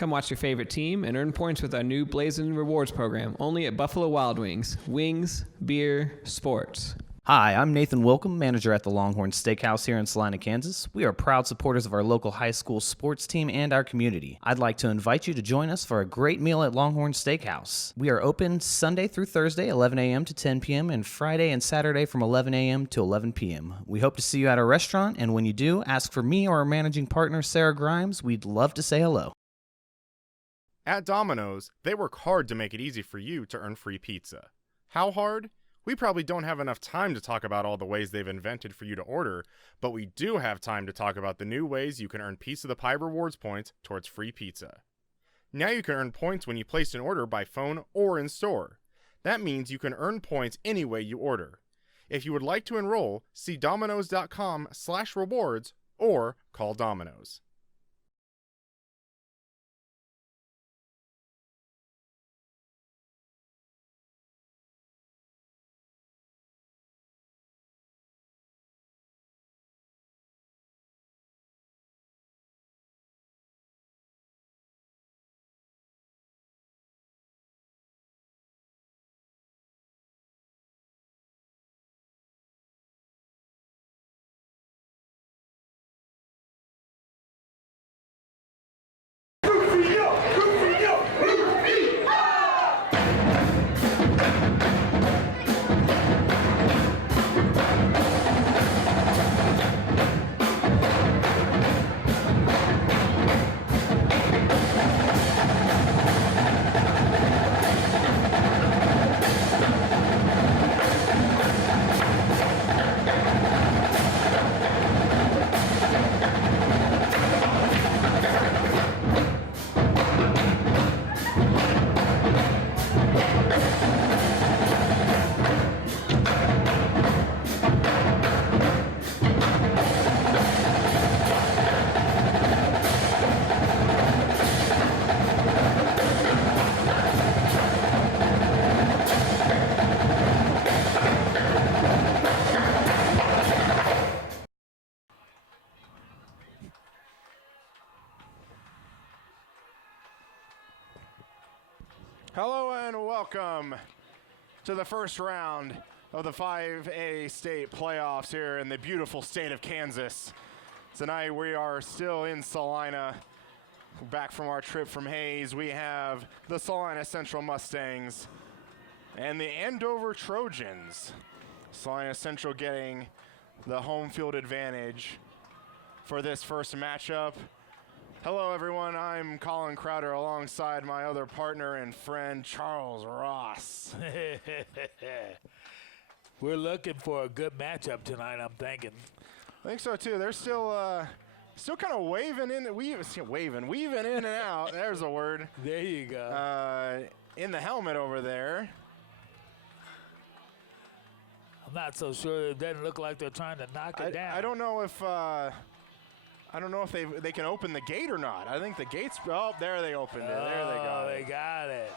Come watch your favorite team and earn points with our new Blazin' Rewards program, only at Buffalo Wild Wings. Wings, beer, sports. Hi, I'm Nathan Wilcom, manager at the Longhorn Steakhouse here in Salina, Kansas. We are proud supporters of our local high school sports team and our community. I'd like to invite you to join us for a great meal at Longhorn Steakhouse. We are open Sunday through Thursday, 11 a.m. to 10 p.m., and Friday and Saturday from 11 a.m. to 11 p.m. We hope to see you at our restaurant, and when you do, ask for me or our managing partner, Sarah Grimes. We'd love to say hello. At Domino's, they work hard to make it easy for you to earn free pizza. How hard? We probably don't have enough time to talk about all the ways they've invented for you to order, but we do have time to talk about the new ways you can earn Piece of the Pie rewards points towards free pizza. Now you can earn points when you place an order by phone or in store. That means you can earn points any way you order. If you would like to enroll, see Domino's.com/rewards or call Domino's. Hello and welcome to the first round of the 5A state playoffs here in the beautiful state of Kansas. Tonight we are still in Salina. Back from our trip from Hayes, we have the Salina Central Mustangs and the Andover Trojans. Salina Central getting the home field advantage for this first matchup. Hello everyone, I'm Colin Crowder alongside my other partner and friend, Charles Ross. We're looking for a good matchup tonight, I'm thinking. I think so too. They're still kind of weaving in and out. There's a word. There you go. In the helmet over there. I'm not so sure. It doesn't look like they're trying to knock it down. I don't know if they can open the gate or not. I think the gate's there they opened it. There they go. They got it.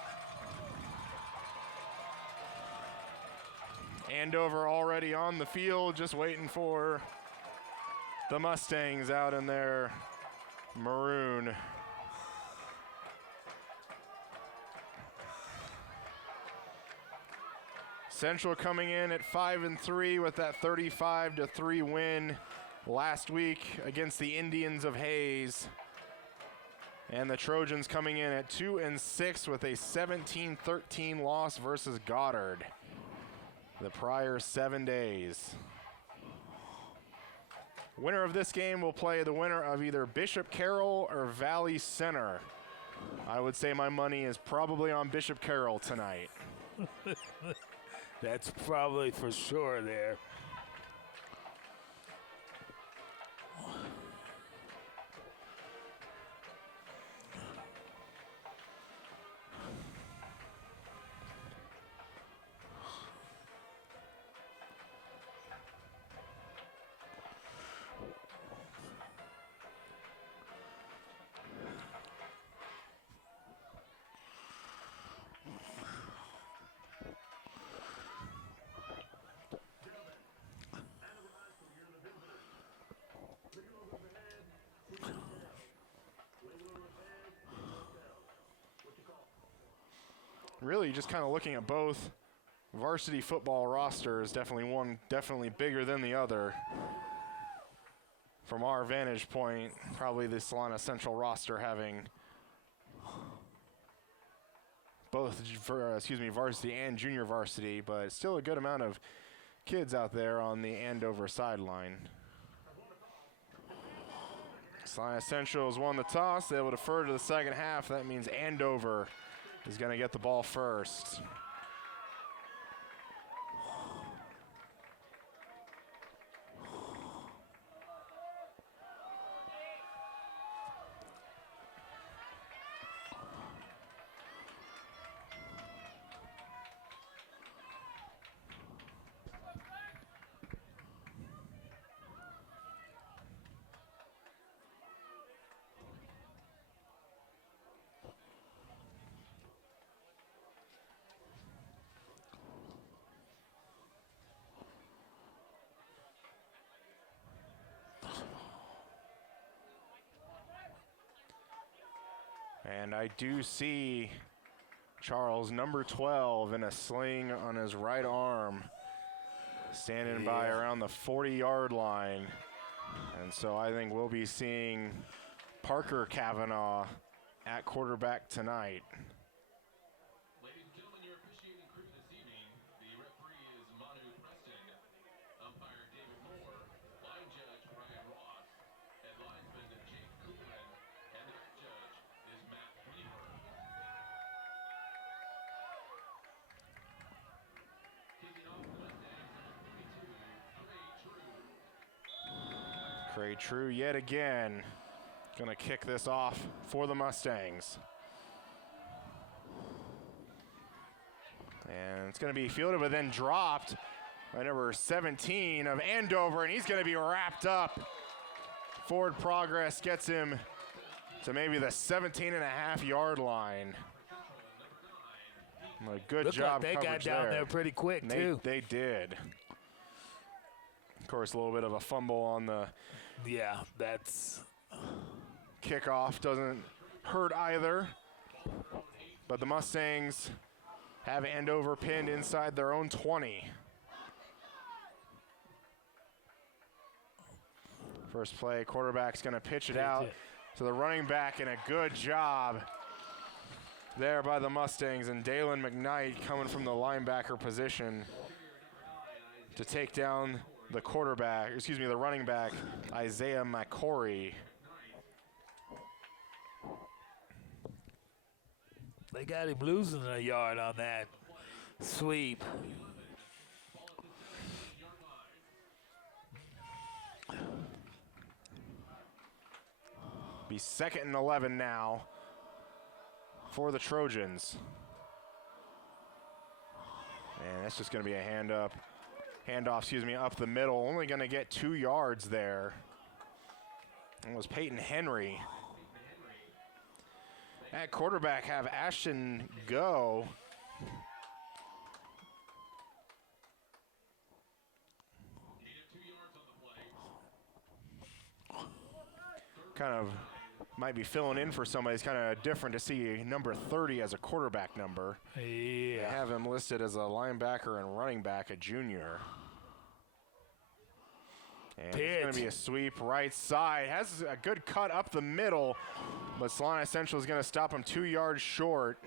Andover already on the field, just waiting for the Mustangs out in their maroon. Central coming in at 5-3 with that 35-3 win last week against the Indians of Hayes. And the Trojans coming in at 2-6 with a 17-13 loss versus Goddard the prior 7 days. Winner of this game will play the winner of either Bishop Carroll or Valley Center. I would say my money is probably on Bishop Carroll tonight. That's probably for sure there. really just kind of looking at both varsity football rosters, definitely one definitely bigger than the other. From our vantage point, probably the Salina Central roster having both varsity and junior varsity, but still a good amount of kids out there on the Andover sideline. Salina Central has won the toss. They will defer to the second half. That means Andover is going to get the ball first. And I do see Charles, number 12, in a sling on his right arm, standing by around the 40-yard line. And so I think we'll be seeing Parker Kavanaugh at quarterback tonight. Ladies and gentlemen, your officiating crew this evening. The referee is Manu Preston, umpire David Moore, line judge Brian Ross, and linesman Jake Cooperman, and the back judge is Matt Weaver. Kicking off the Mustangs, number 42, Craig True. Craig True yet again going to kick this off for the Mustangs. And it's going to be fielded but then dropped by number 17 of Andover, and he's going to be wrapped up. Forward progress gets him to maybe the 17.5-yard line. A good Looked job like they got coverage down there pretty quick, too. They did. Of course, a little bit of a fumble on the Yeah, that's... kickoff. Doesn't hurt either. But the Mustangs have Andover pinned inside their own 20. First play, quarterback's going to pitch it out to the running back, and a good job there by the Mustangs. And Dalen McKnight coming from the linebacker position to take down the the running back, Isaiah McCory. They got him losing a yard on that sweep. Be 2nd and 11 now for the Trojans. And that's just going to be a handoff, up the middle. Only going to get 2 yards there. It was Peyton Henry. At quarterback have Ashton Go. Kind of might be filling in for somebody. It's kind of different to see number 30 as a quarterback number. Yeah. They have him listed as a linebacker and running back, a junior. And it's going to be a sweep right side. Has a good cut up the middle, but Salina Central is going to stop him 2 yards short.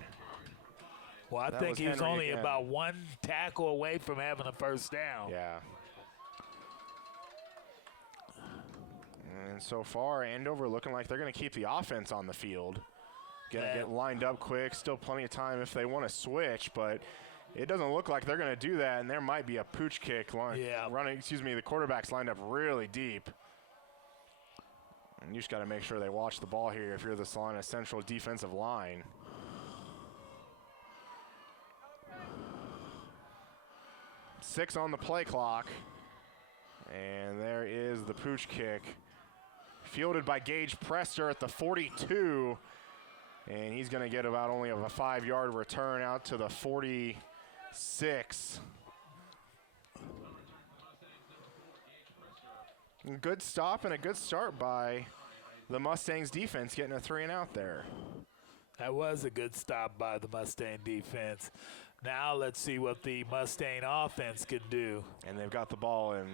Well, I think he was Henry only again. about one tackle away from having a first down. Yeah. And so far, Andover looking like they're going to keep the offense on the field. Get lined up quick. Still plenty of time if they want to switch, but it doesn't look like they're going to do that, and there might be a pooch kick the quarterback's lined up really deep. And you just got to make sure they watch the ball here if you're the Salina Central defensive line. Six on the play clock. And there is the pooch kick. Fielded by Gage Prester at the 42. And he's going to get about only a 5-yard return out to the 46. Good stop and a good start by the Mustangs defense, getting a 3-and-out there. That was a good stop by the Mustang defense. Now let's see what the Mustang offense can do. And they've got the ball in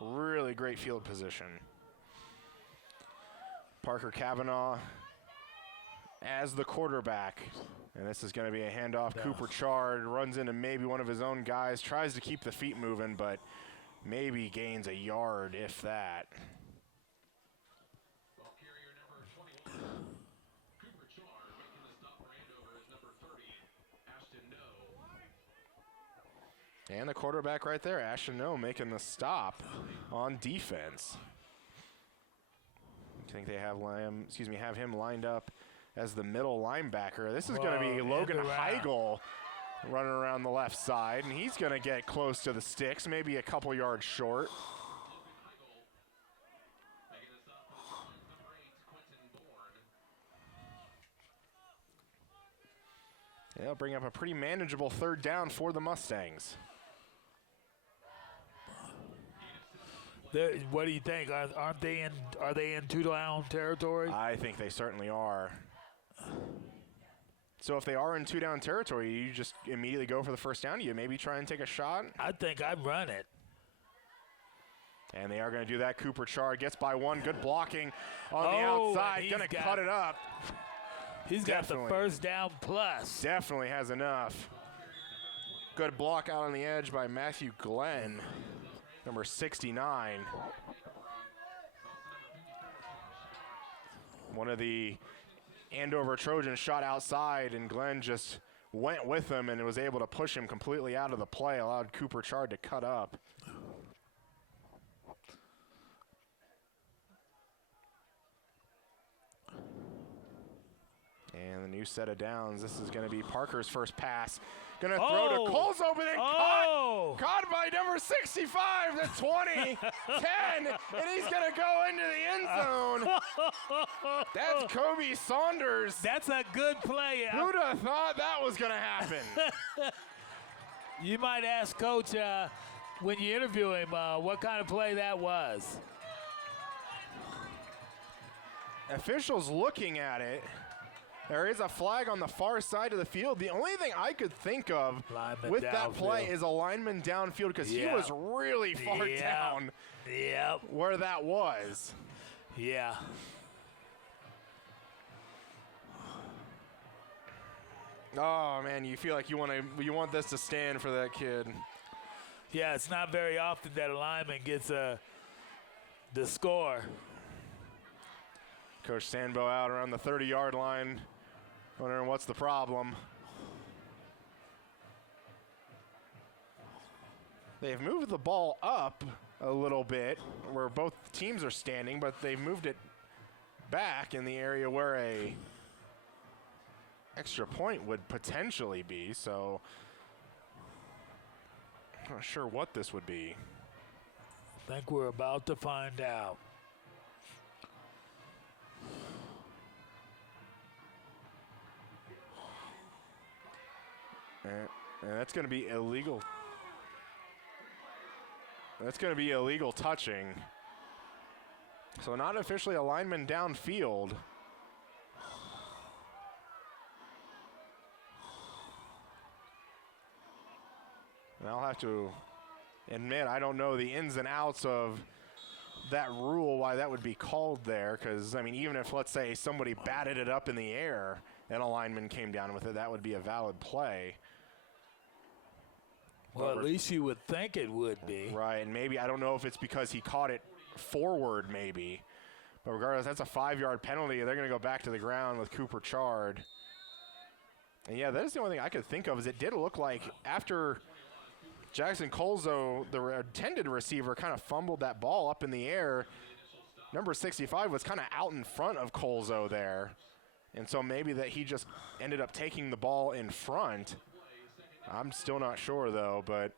really great field position. Parker Kavanaugh as the quarterback. And this is going to be a handoff. Yeah. Cooper Chard runs into maybe one of his own guys, tries to keep the feet moving, but maybe gains a yard, if that. Ball carrier number 21. Cooper Char making the stop for Andover is number 30. Ashton No. And the quarterback right there, Ashton No, making the stop on defense. I think they have him lined up as the middle linebacker. This is going to be Logan Heigl running around the left side, and he's going to get close to the sticks, maybe a couple yards short. Making the stop for number 8, Quentin Bourne. They'll bring up a pretty manageable third down for the Mustangs. What do you think? Are they in two-down territory? I think they certainly are. So if they are in two-down territory, you just immediately go for the first down? You maybe try and take a shot? I think I'd run it. And they are going to do that. Cooper Chard gets by one. Good blocking on the outside. Going to cut it up. He's got the first down plus. Definitely has enough. Good block out on the edge by Matthew Glenn, number 69. One of the Andover Trojans shot outside, and Glenn just went with him and was able to push him completely out of the play, allowed Cooper Chard to cut up. And the new set of downs. This is going to be Parker's first pass. Going to throw to Colzo, but then caught by number 65, the 20, 10, and he's going to go into the end zone. That's Kobe Saunders. That's a good play. Who'd have thought that was going to happen? You might ask Coach when you interview him what kind of play that was. Officials looking at it. There is a flag on the far side of the field. The only thing I could think of with that play is a lineman downfield, because he was really far down where that was. Yeah. Oh man, you feel like you want this to stand for that kid. Yeah, it's not very often that a lineman gets the score. Coach Sandbo out around the 30-yard line, wondering what's the problem. They've moved the ball up a little bit where both teams are standing, but they've moved it back in the area where a extra point would potentially be, so I'm not sure what this would be. I think we're about to find out. And that's going to be illegal. That's going to be illegal touching. So not officially a lineman downfield. And I'll have to admit, I don't know the ins and outs of that rule, why that would be called there. Because, I mean, even if, let's say, somebody batted it up in the air and a lineman came down with it, that would be a valid play. Well, at least you would think it would be. Right, and maybe, I don't know if it's because he caught it forward maybe. But regardless, that's a 5-yard penalty. They're going to go back to the ground with Cooper Chard. And yeah, that is the only thing I could think of, is it did look like after Jackson Colzo, the intended receiver, kind of fumbled that ball up in the air, number 65 was kind of out in front of Colzo there. And so maybe that he just ended up taking the ball in front. I'm still not sure, though, but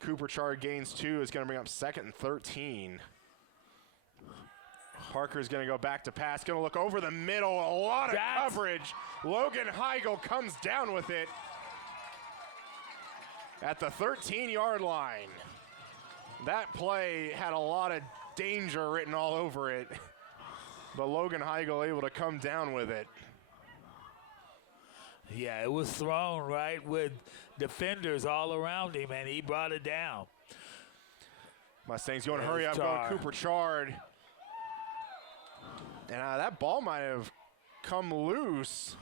Cooper Chard gains 2. Is going to bring up 2nd and 13. Parker's going to go back to pass. Going to look over the middle. A lot of coverage. Logan Heigl comes down with it at the 13-yard line. That play had a lot of danger written all over it, but Logan Heigl able to come down with it. Yeah, it was thrown right with defenders all around him, and he brought it down. Mustangs going to There's hurry up, Char. going Cooper Chard. And that ball might have come loose.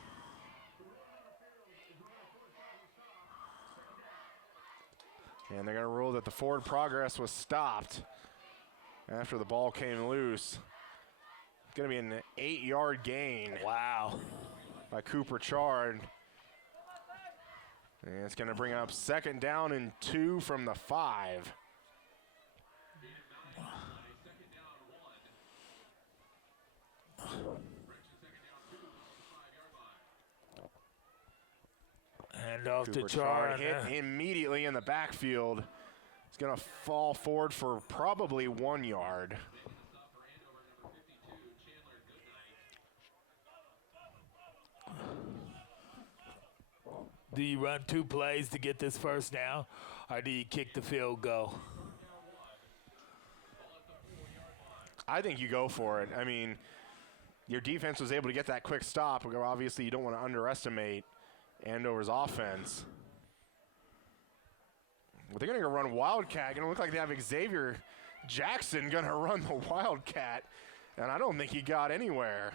And they're going to rule that the forward progress was stopped after the ball came loose. It's going to be an 8-yard gain Wow. by Cooper Chard. And it's going to bring up 2nd down and 2 from the 5. Hand off Cooper to Char. hit immediately in the backfield. He's going to fall forward for probably 1 yard. Do you run 2 plays to get this first down, or do you kick the field goal? I think you go for it. I mean, your defense was able to get that quick stop. Obviously, you don't want to underestimate Andover's offense. But they're going to go run Wildcat. Going to look like they have Xavier Jackson going to run the Wildcat. And I don't think he got anywhere.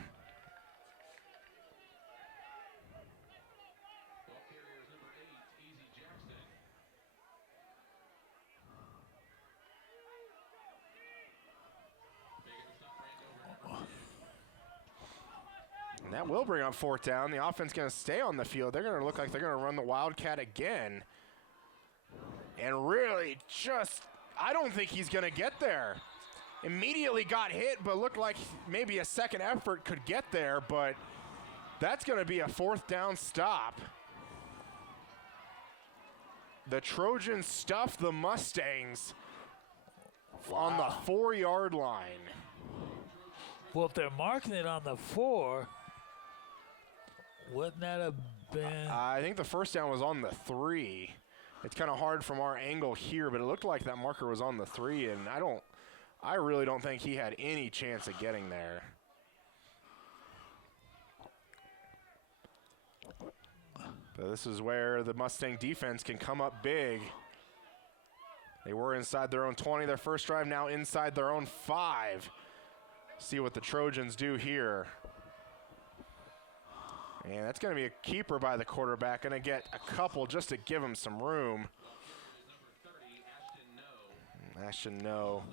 And that will bring up 4th down. The offense going to stay on the field. They're going to look like they're going to run the Wildcat again. And really I don't think he's going to get there. Immediately got hit, but looked like maybe a second effort could get there, but that's going to be a 4th down stop. The Trojans stuff the Mustangs on the 4-yard line. Well, if they're marking it on the 4, wouldn't that have been? I think the first down was on the 3. It's kind of hard from our angle here, but it looked like that marker was on the 3, and I really don't think he had any chance of getting there. But this is where the Mustang defense can come up big. They were inside their own 20 their first drive, now inside their own 5. See what the Trojans do here. And that's going to be a keeper by the quarterback. Going to get a couple just to give him some room. Ashton No.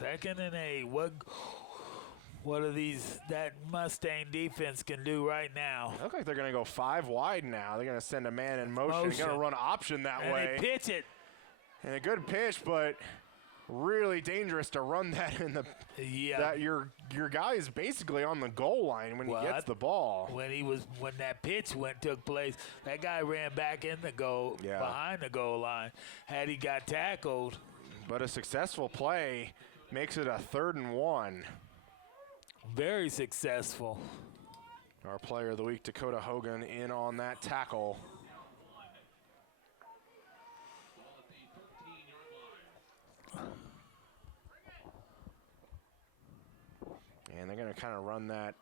Second and 8. What are that Mustang defense can do right now? Look like they're going to go 5 wide now. They're going to send a man in motion. They're going to run option that way. And they pitch it. And a good pitch, but really dangerous to run that in the. Yeah. That your guy is basically on the goal line when he gets the ball. When that pitch took place, that guy ran back in the goal behind the goal line. Had he got tackled. But a successful play makes it a 3rd and 1. Very successful. Our player of the week, Dakota Hogan, in on that tackle. And they're going to kind of run that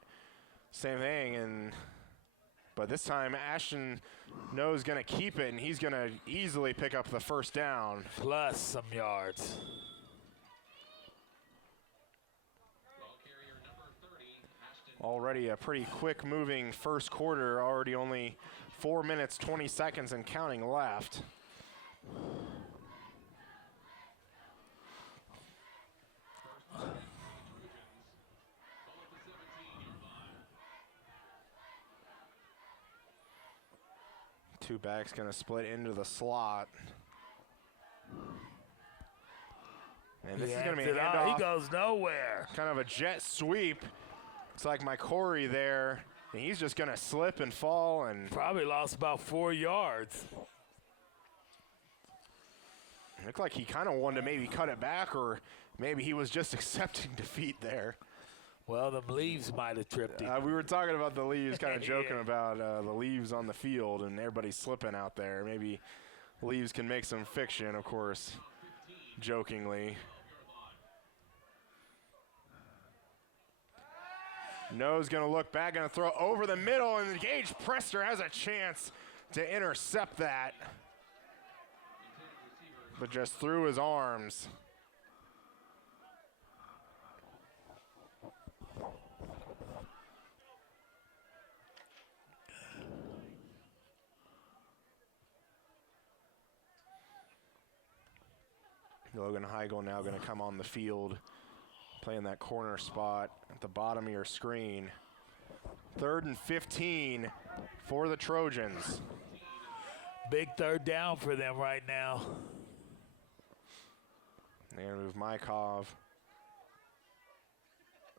same thing, but this time Ashton No's going to keep it, and he's going to easily pick up the first down. Plus some yards. Already a pretty quick moving first quarter, already only 4 minutes, 20 seconds and counting left. Two backs going to split into the slot. And this is going to be a handoff. He goes nowhere. Kind of a jet sweep. Looks like my Corey there. And he's just going to slip and fall. And probably lost about 4 yards. It looked like he kind of wanted to maybe cut it back, or maybe he was just accepting defeat there. Well, the leaves might have tripped him. We were talking about the leaves, kind of joking about the leaves on the field and everybody slipping out there. Maybe leaves can make some fiction, of course, jokingly. No's going to look back, going to throw over the middle, and Gage Prester has a chance to intercept that, but just through his arms. Logan Heigl now going to come on the field, playing that corner spot at the bottom of your screen. 3rd and 15 for the Trojans. Big third down for them right now. They're going to move Mykov,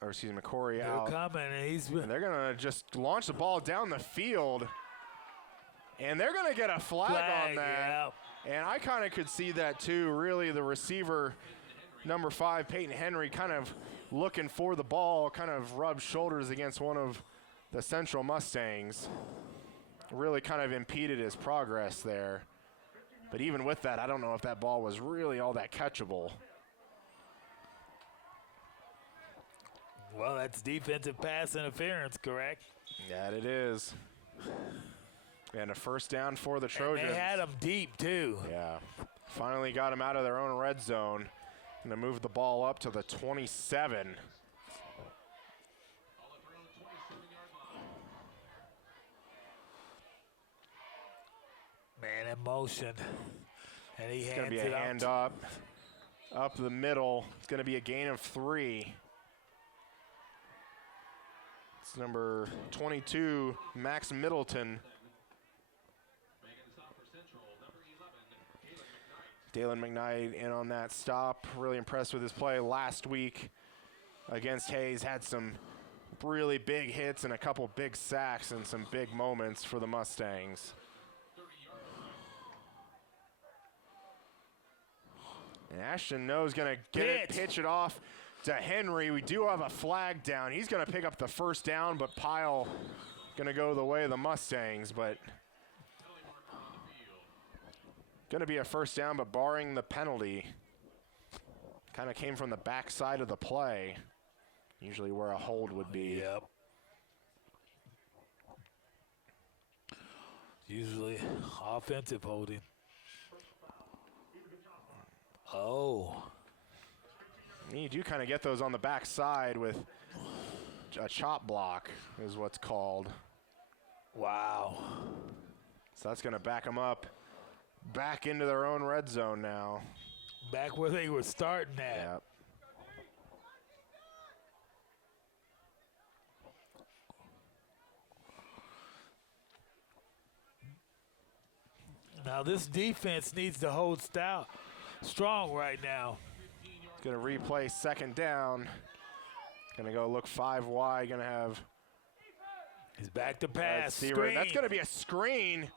or excuse me, McCory They're out. coming, and And they're going to just launch the ball down the field, and they're going to get a flag on that. Yeah. And I kind of could see that too. Really, the receiver, number 5, Peyton Henry, kind of looking for the ball, kind of rubbed shoulders against one of the Central Mustangs. Really kind of impeded his progress there. But even with that, I don't know if that ball was really all that catchable. Well, that's defensive pass interference, correct? That it is. And a first down for the Trojans. And they had them deep, too. Yeah. Finally got them out of their own red zone. And to move the ball up to the 27. Man in motion. And he It's going hands to be it a hand up the middle. It's going to be a gain of 3. It's number 22, Max Middleton. Dalen McKnight in on that stop. Really impressed with his play last week against Hayes. Had some really big hits and a couple big sacks and some big moments for the Mustangs. And Ashton No's going to pitch it off to Henry. We do have a flag down. He's going to pick up the first down, but Pyle going to go the way of the Mustangs. But going to be a first down, but barring the penalty. Kind of came from the backside of the play, usually where a hold would be. Yep. Usually offensive holding. Oh. You do kind of get those on the backside with a chop block is what's called. Wow. So that's going to back them up back into their own red zone now. Back where they were starting at. Yep. Now this defense needs to hold strong right now. Going to replay second down. Going to go look 5 wide. Going to have. He's back to pass. Screen. That's going to be a screen.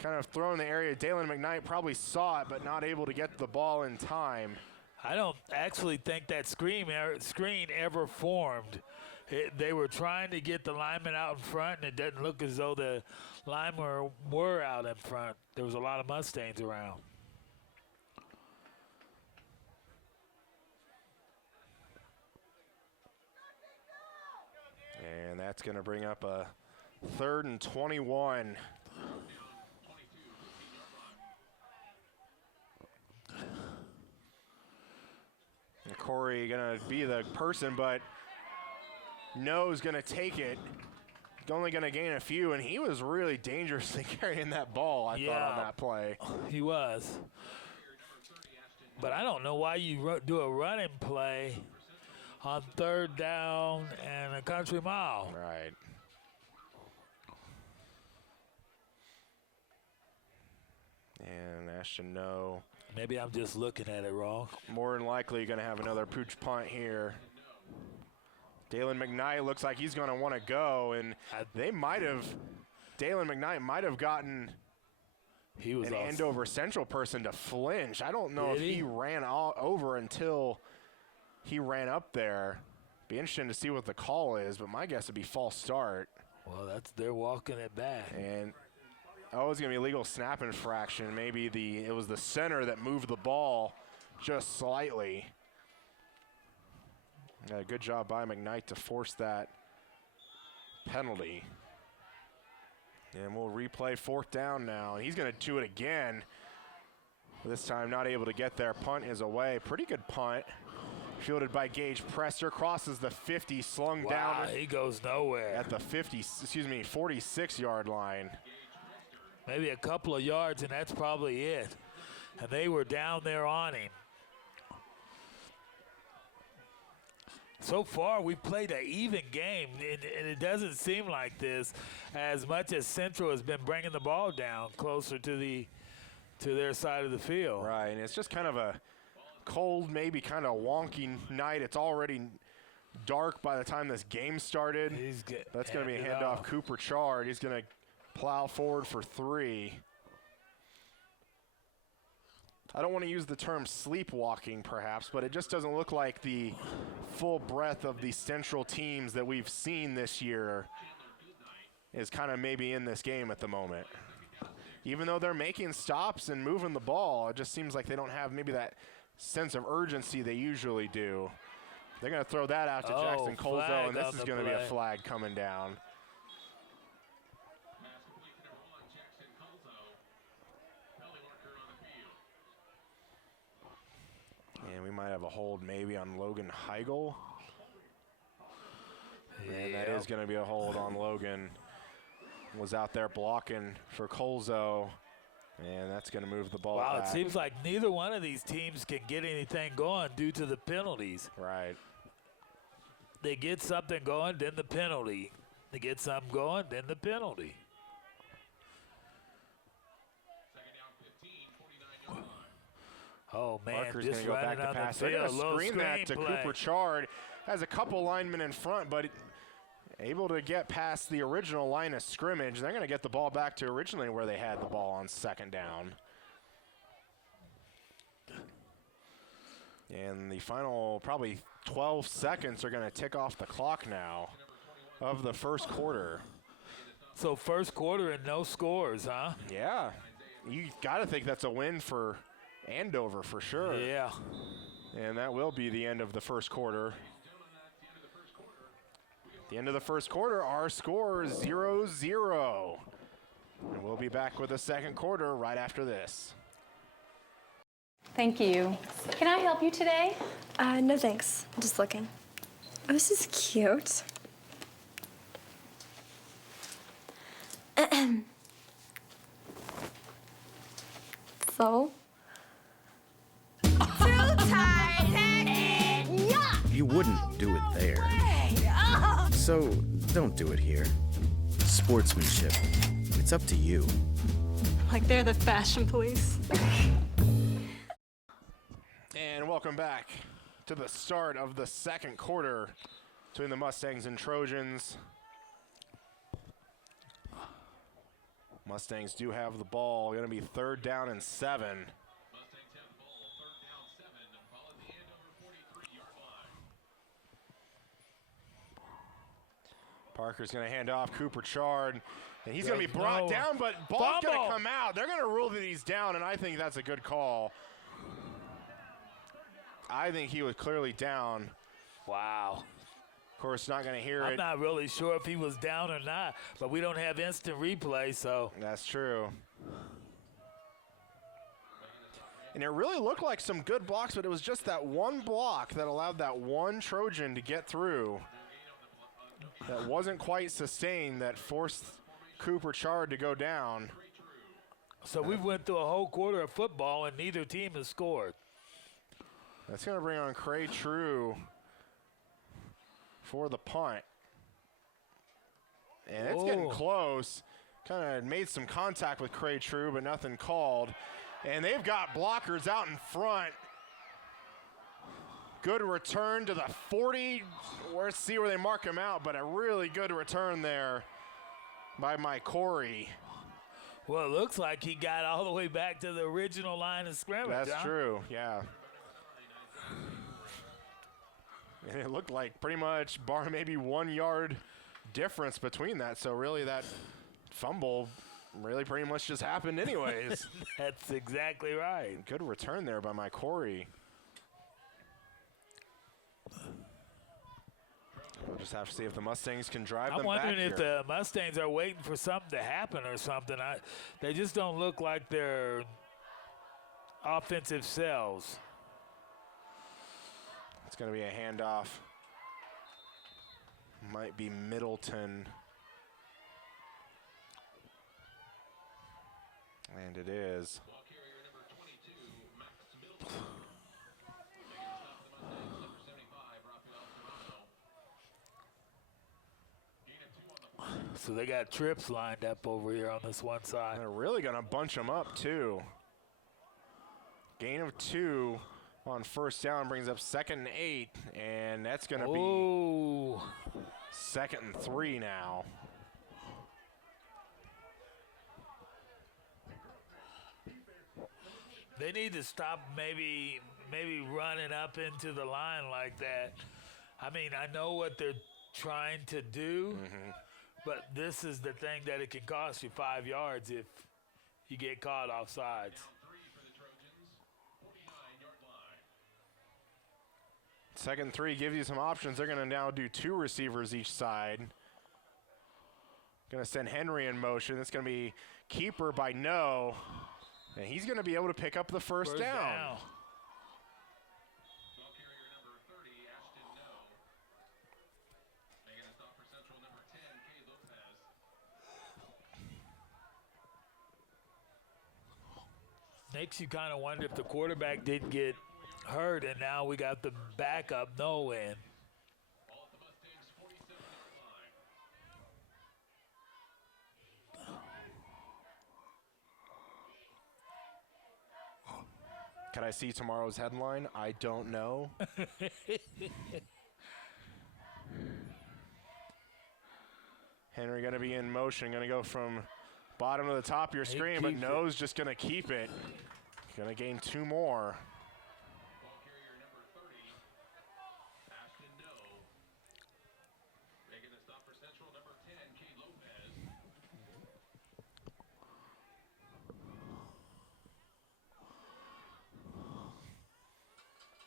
Kind of thrown in the area. Dalen McKnight probably saw it, but not able to get the ball in time. I don't actually think that screen ever formed. They were trying to get the linemen out in front, and it doesn't look as though the linemen were out in front. There was a lot of Mustangs around. And that's going to bring up a 3rd and 21. And Corey going to be the person, but No's going to take it. Only going to gain a few, and he was really dangerously carrying that ball, I thought, on that play. He was. But I don't know why you do a running play on 3rd down and a country mile. Right. And Ashton No. Maybe I'm just looking at it wrong. More than likely going to have another pooch punt here. Dalen McKnight looks like he's going to want to go, and they might have, Dalen McKnight might have gotten an Andover Central person to flinch. I don't know if he ran all over until he ran up there, Be interesting to see what the call is, but my guess would be false start. Well, they're walking it back. And it's going to be a legal snap infraction. Maybe it was the center that moved the ball just slightly. Yeah, good job by McKnight to force that penalty. And we'll replay 4th down now. He's going to do it again. This time not able to get there. Punt is away. Pretty good punt. Fielded by Gage Presser. Crosses the 50, slung down. He goes nowhere. At the 46-yard line. Maybe a couple of yards, and that's probably it. And they were down there on him. So far, we've played an even game, and it doesn't seem like this as much as Central has been bringing the ball down closer to their side of the field. Right, and it's just kind of a cold, maybe kind of wonky night. It's already dark by the time this game started. That's going to be a handoff. Cooper Chard. He's going to plow forward for 3. I don't want to use the term sleepwalking, perhaps, but it just doesn't look like the full breadth of the Central teams that we've seen this year is kind of maybe in this game at the moment. Even though they're making stops and moving the ball, it just seems like they don't have maybe that sense of urgency they usually do. They're going to throw that out to Jackson Colzo, and this is going to be a flag coming down. And we might have a hold maybe on Logan Heigl. And that is going to be a hold on Logan. Was out there blocking for Colzo. And that's going to move the ball back. It seems like neither one of these teams can get anything going due to the penalties. Right. They get something going, then the penalty. They get something going, then the penalty. Oh, man, Parker's just going to go back running to on pass. the They're field. going to screen that to Cooper Chard. Has a couple linemen in front, but able to get past the original line of scrimmage. They're going to get the ball back to originally where they had the ball on 2nd down. And the final probably 12 seconds are going to tick off the clock now of the first quarter. So first quarter and no scores, huh? Yeah. You got to think that's a win for Andover for sure. Yeah. And that will be the end of the first quarter. At the end of the first quarter, our score is 0-0. And we'll be back with the second quarter right after this. Thank you. Can I help you today? No thanks. I'm just looking. Oh, this is cute. So? Too tight-headed! Yuck! You wouldn't do it there. Hey! Oh! So don't do it here. Sportsmanship. It's up to you. Like they're the fashion police. And welcome back to the start of the second quarter between the Mustangs and Trojans. Mustangs do have the ball. Going to be 3rd down and 7. Mustangs have the ball, 3rd down, 7, and ball at the Andover 43-yard line. Parker's going to hand off Cooper Chard, and he's going to be brought down, but ball's going to come out. They're going to rule that he's down, and I think that's a good call. I think he was clearly down. Wow. Of course, not going to hear it. I'm not really sure if he was down or not, but we don't have instant replay, so. That's true. And it really looked like some good blocks, but it was just that one block that allowed that one Trojan to get through. That wasn't quite sustained, that forced Cooper Chard to go down. So we went through a whole quarter of football, and neither team has scored. That's going to bring on Cray True for the punt. And it's getting close. Kind of made some contact with Cray True, but nothing called. And they've got blockers out in front. Good return to the 40. Let's see where they mark him out, but a really good return there by Mike Corey. Well, it looks like he got all the way back to the original line of scrimmage. That's true, yeah. And it looked like pretty much bar maybe 1 yard difference between that. So really that fumble really pretty much just happened anyways. That's exactly right. Good return there by my Corey. We'll just have to see if the Mustangs can drive I'm them wondering back if here. the Mustangs are waiting for something to happen or something. They just don't look like their offensive selves. It's going to be a handoff. Might be Middleton. And it is. Ball carrier number 22, Max Middleton. Making the stop for the Mustangs, number 75, Rafael Serrano. Gain of 2 on the play. So they got trips lined up over here on this one side. They're really going to bunch them up, too. Gain of 2 on first down brings up 2nd and 8, and that's going to Oh, be 2nd and 3 now. they need to stop maybe running up into the line like that. I mean, I know what they're trying to do, but this is the thing that it can cost you 5 yards if you get caught offsides. Down 3 for the Trojans, 49-yard line. 2nd and 3 gives you some options. They're going to now do 2 receivers each side. Going to send Henry in motion. It's going to be keeper by No. And he's going to be able to pick up the first down. Ball carrier number 30, Ashton No. Making a stop for Central, number 10, Kay Lopez. Makes you kind of wonder if the quarterback didn't get hurt, and now we got the backup No in. Ball at the Mustangs, 47-yard line. Can I see tomorrow's headline? I don't know. Henry going to be in motion. Going to go from bottom to the top of your screen, but keeps it. No's just going to keep it. Going to gain 2 more. Ball carrier number 30, Ashton No. Making a stop for Central, number 10, Kay Lopez.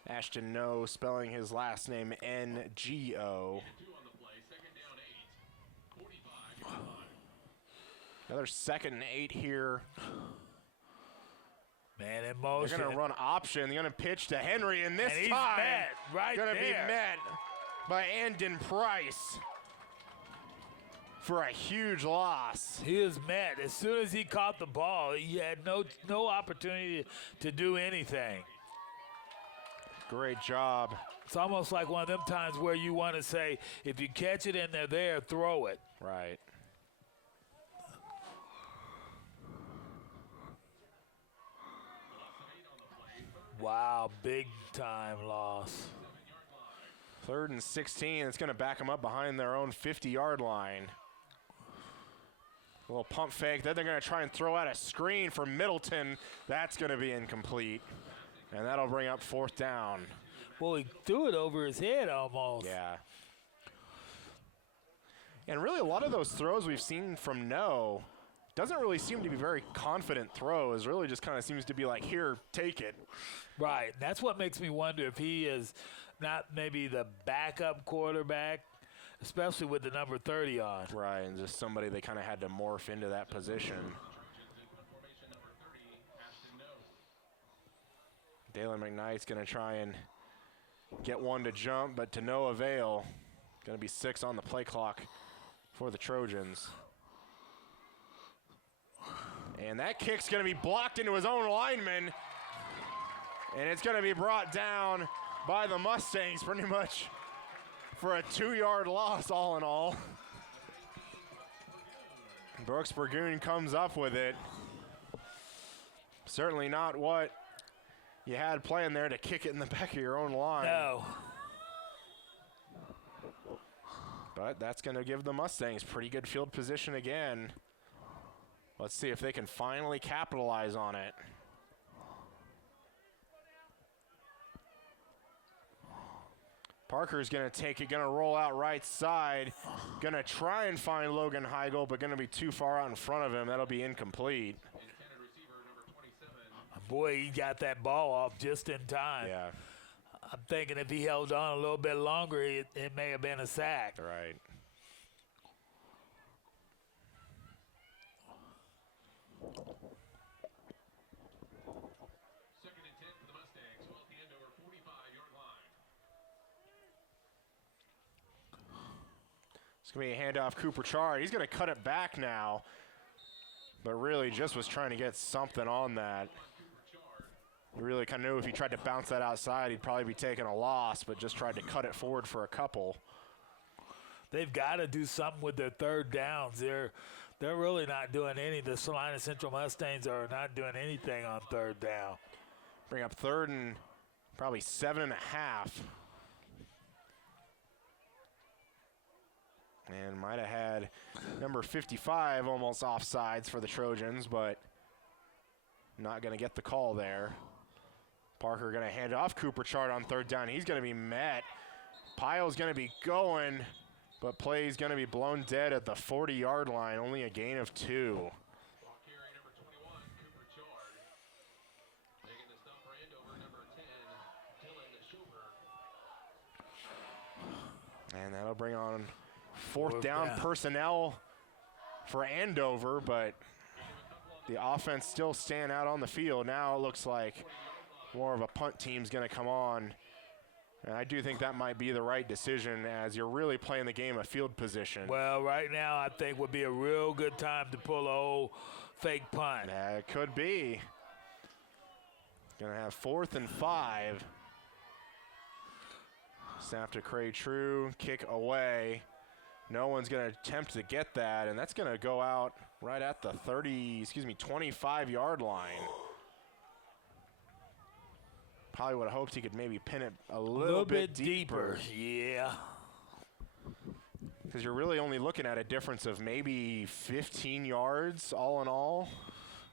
Ashton No, spelling his last name Ngo. 2 on the play, 2nd down 8, 45-yard line. Another 2nd and 8 here. Man, in They're motion. going to run option. They're going to pitch to Henry, and this And he's time met right going to be there. met by Andon Price for a huge loss. He was met. As soon as he caught the ball, he had no opportunity to do anything. Great job. It's almost like one of them times where you want to say, if you catch it and they're there, throw it. Right. Wow, big time loss. 3rd and 16. It's going to back them up behind their own 50-yard line. A little pump fake. Then they're going to try and throw out a screen for Middleton. That's going to be incomplete. And that'll bring up 4th down. Well, he threw it over his head almost. Yeah. And really, a lot of those throws we've seen from No doesn't really seem to be very confident throws. Really just kind of seems to be like, here, take it. Right. That's what makes me wonder if he is not maybe the backup quarterback, especially with the number 30 on. Right, and just somebody they kind of had to morph into that position. Formation number 30, Ashton No. Dalen McKnight's going to try and get one to jump, but to no avail. Going to be 6 on the play clock for the Trojans. And that kick's going to be blocked into his own lineman. And it's going to be brought down by the Mustangs pretty much for a 2-yard loss all in all. Brooks Burgoon comes up with it. Certainly not what you had planned there to kick it in the back of your own line. No. But that's going to give the Mustangs pretty good field position again. Let's see if they can finally capitalize on it. Parker's going to take it, going to roll out right side. Going to try and find Logan Heigl, but going to be too far out in front of him. That'll be incomplete. Boy, he got that ball off just in time. Yeah. I'm thinking if he held on a little bit longer, it may have been a sack. Right. Second and 10 for the Mustangs. Well, at the Andover 45-yard line. It's going to be a handoff Cooper Chard. He's going to cut it back now, but really just was trying to get something on that. He really kind of knew if he tried to bounce that outside, he'd probably be taking a loss, but just tried to cut it forward for a couple. They've got to do something with their third downs. They're really not doing any. The Salina Central Mustangs are not doing anything on third down. Bring up third and probably 7.5. And might have had number 55 almost offsides for the Trojans, but not going to get the call there. Parker going to hand it off Cooper Chard on third down. He's going to be met. Pyle's going to be going, but play's going to be blown dead at the 40-yard line. Only a gain of 2. Ball carry number 21, Cooper Chard. Making the stop for Andover, number 10, Dylan Schober. And that'll bring on fourth down personnel for Andover, but the offense still staying out on the field. Now it looks like more of a punt team's going to come on. And I do think that might be the right decision as you're really playing the game of field position. Well, right now I think would be a real good time to pull a old fake punt. It could be. Going to have 4th and 5. Snap to Cray True, kick away. No one's going to attempt to get that, and that's going to go out right at the 25-yard line. Probably would have hoped he could maybe pin it a little bit deeper. Yeah. Because you're really only looking at a difference of maybe 15 yards all in all.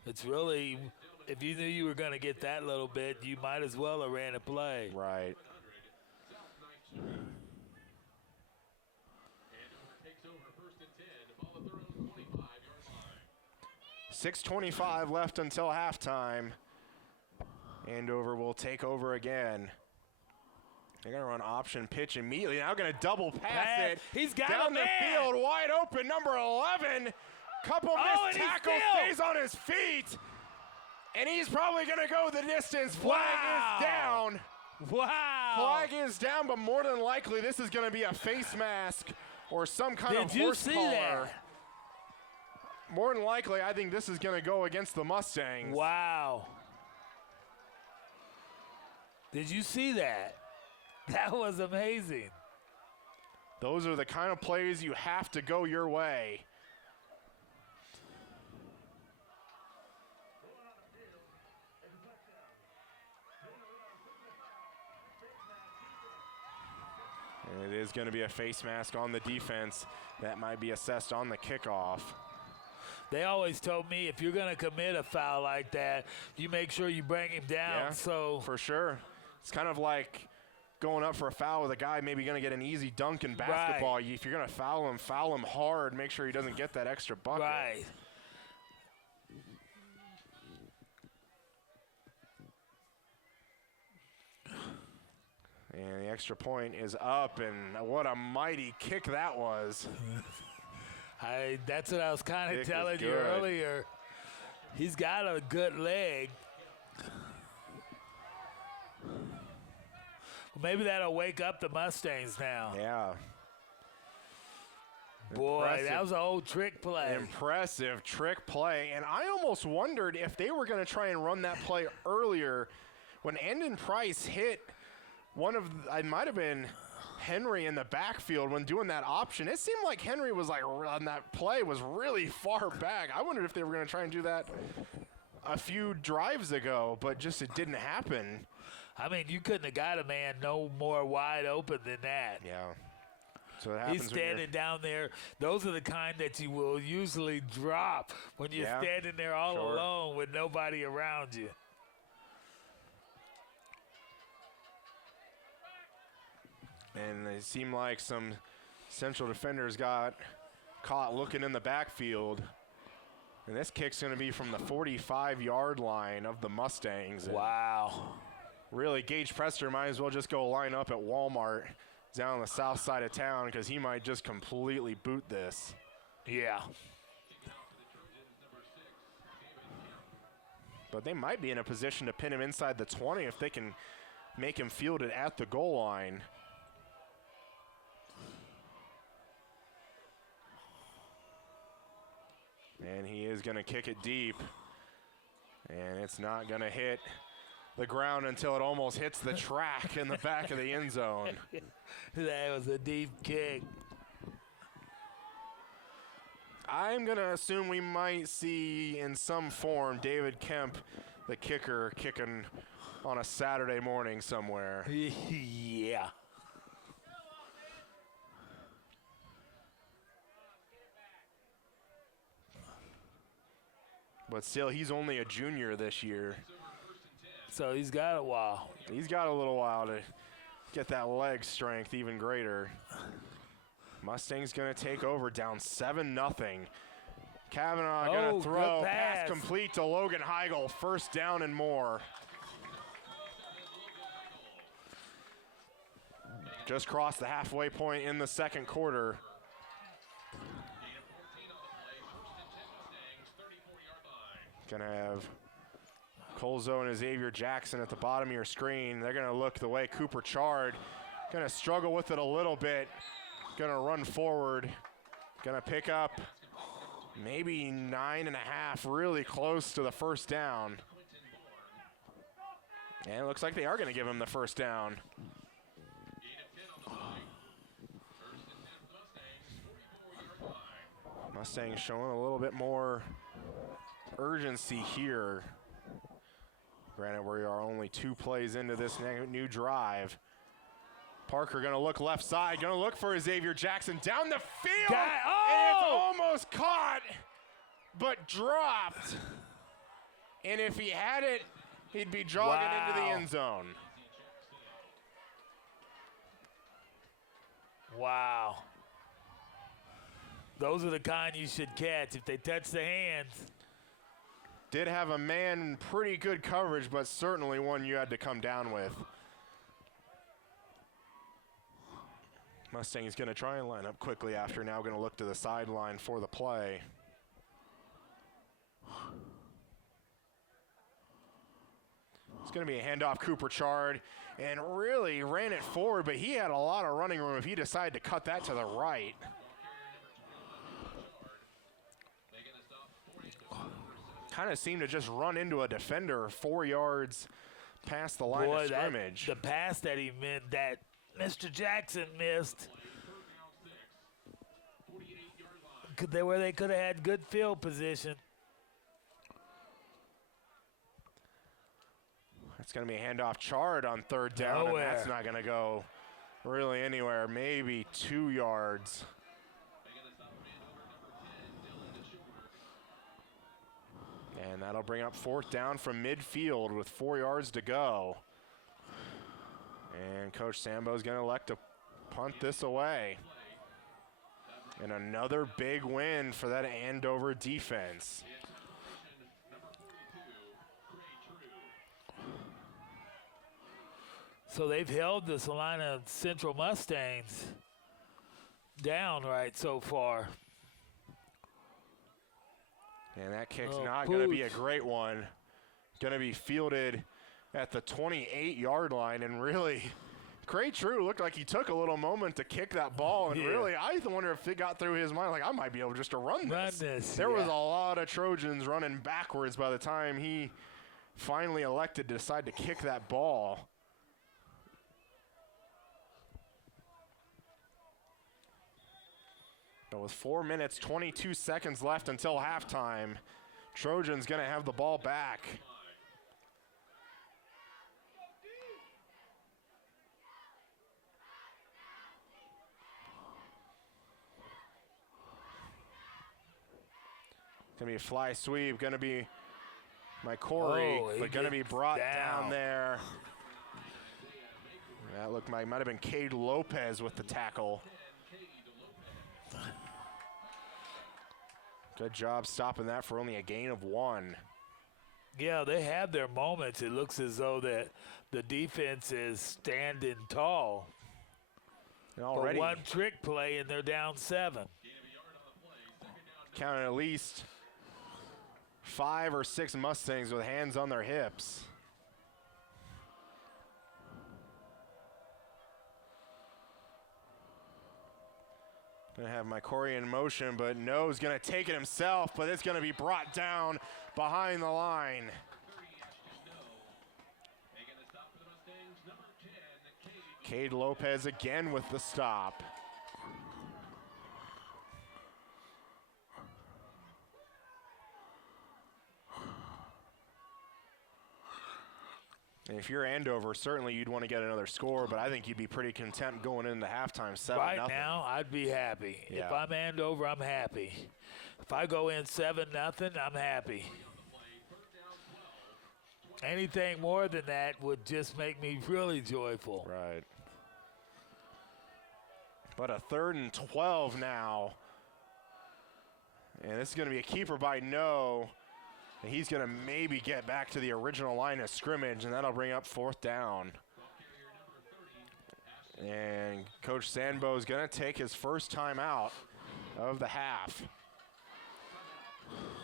It's really, if you knew you were going to get that little bit, you might as well have ran a play. Right. 6:25 left until halftime. Andover will take over again. They're going to run option pitch immediately. Now going to double pass it. He's got down him the there. field, wide open, number 11. Couple missed tackles, stays on his feet. And he's probably going to go the distance. Flag is down. Wow. Flag is down, but more than likely this is going to be a face mask or some kind of Did you horse see collar. that? More than likely, I think this is going to go against the Mustangs. Wow. Did you see that? That was amazing. Those are the kind of plays you have to go your way. And it is going to be a face mask on the defense. That might be assessed on the kickoff. They always told me if you're going to commit a foul like that, you make sure you bring him down. Yeah, so for sure. It's kind of like going up for a foul with a guy maybe going to get an easy dunk in basketball. Right. If you're going to foul him hard. Make sure he doesn't get that extra bucket. Right. And the extra point is up, and what a mighty kick that was. That's what I was kind Kick of is telling you good. earlier. He's got a good leg. Maybe that'll wake up the Mustangs now. Yeah. Boy, Impressive. that was an old trick play. Impressive trick play. And I almost wondered if they were going to try and run that play earlier when Endon Price hit it might have been Henry in the backfield when doing that option. It seemed like Henry was on that play was really far back. I wondered if they were going to try and do that a few drives ago, but just it didn't happen. I mean, you couldn't have got a man no more wide open than that. Yeah. So it happens He's when you're- standing down there. Those are the kind that you will usually drop when you're Yeah, standing there all sure. alone with nobody around you. And it seemed like some Central defenders got caught looking in the backfield. And this kick's going to be from the 45-yard line of the Mustangs. Wow. Really, Gage Prester might as well just go line up at Walmart down on the south side of town because he might just completely boot this. Yeah. But they might be in a position to pin him inside the 20 if they can make him field it at the goal line. And he is going to kick it deep. And it's not going to hit the ground until it almost hits the track in the back of the end zone. That was a deep kick. I'm going to assume we might see in some form David Kemp, the kicker, kicking on a Saturday morning somewhere. Yeah. But still, he's only a junior this year. So he's got a while. He's got a little while to get that leg strength even greater. Mustang's going to take over down 7-0. Kavanaugh going to throw. Pass complete to Logan Heigl. First down and more. Just crossed the halfway point in the second quarter. Gonna have Colzo and Xavier Jackson at the bottom of your screen. They're gonna look the way Cooper Chard. Gonna struggle with it a little bit. Gonna run forward. Gonna pick up maybe 9.5, really close to the first down. And it looks like they are gonna give him the first down. Mustangs showing a little bit more urgency here. Granted, we are only 2 plays into this new drive. Parker gonna look left side, gonna look for Xavier Jackson down the field. And it's almost caught, but dropped. And if he had it, he'd be jogging into the end zone. Wow. Those are the kind you should catch if they touch the hands. Did have a man in pretty good coverage, but certainly one you had to come down with. Mustang's going to try and line up quickly after, now going to look to the sideline for the play. It's going to be a handoff, Cooper Chard, and really ran it forward, but he had a lot of running room if he decided to cut that to the right. Kind of seemed to just run into a defender 4 yards past the line of scrimmage. The pass that he meant, that Mr. Jackson missed, where they could have had good field position. It's going to be a handoff, Chard on third down, and that's not going to go really anywhere, maybe 2 yards. And that'll bring up fourth down from midfield with 4 yards to go. And Coach Sambo's going to elect to punt this away. And another big win for that Andover defense. So they've held the Salina Central Mustangs down right so far. And that kick's not going to be a great one. Going to be fielded at the 28-yard line. And really, Cray True looked like he took a little moment to kick that ball. And really, I wonder if it got through his mind, like, I might be able just to run this. There was a lot of Trojans running backwards by the time he finally elected to decide to kick that ball. But with 4 minutes, 22 seconds left until halftime, Trojans going to have the ball back. Going to be a fly sweep, going to be my Corey, but going to be brought down there. That looked like might have been Cade Lopez with the tackle. Good job stopping that for only a gain of 1. Yeah, they have their moments. It looks as though that the defense is standing tall. And already But one trick play, and they're down 7. counted at least 5 or 6 Mustangs with hands on their hips. Gonna have my Corey in motion, but No's gonna take it himself, but it's gonna be brought down behind the line. Cade Lopez again with the stop. And if you're Andover, certainly you'd want to get another score, but I think you'd be pretty content going into halftime 7-0. Right now, I'd be happy. Yeah. If I'm Andover, I'm happy. If I go in 7-0, I'm happy. Anything more than that would just make me really joyful. Right. But a 3rd and 12 now. And this is going to be a keeper by No. And he's going to maybe get back to the original line of scrimmage, and that'll bring up 4th down. And Coach Sandbo is going to take his first time out of the half.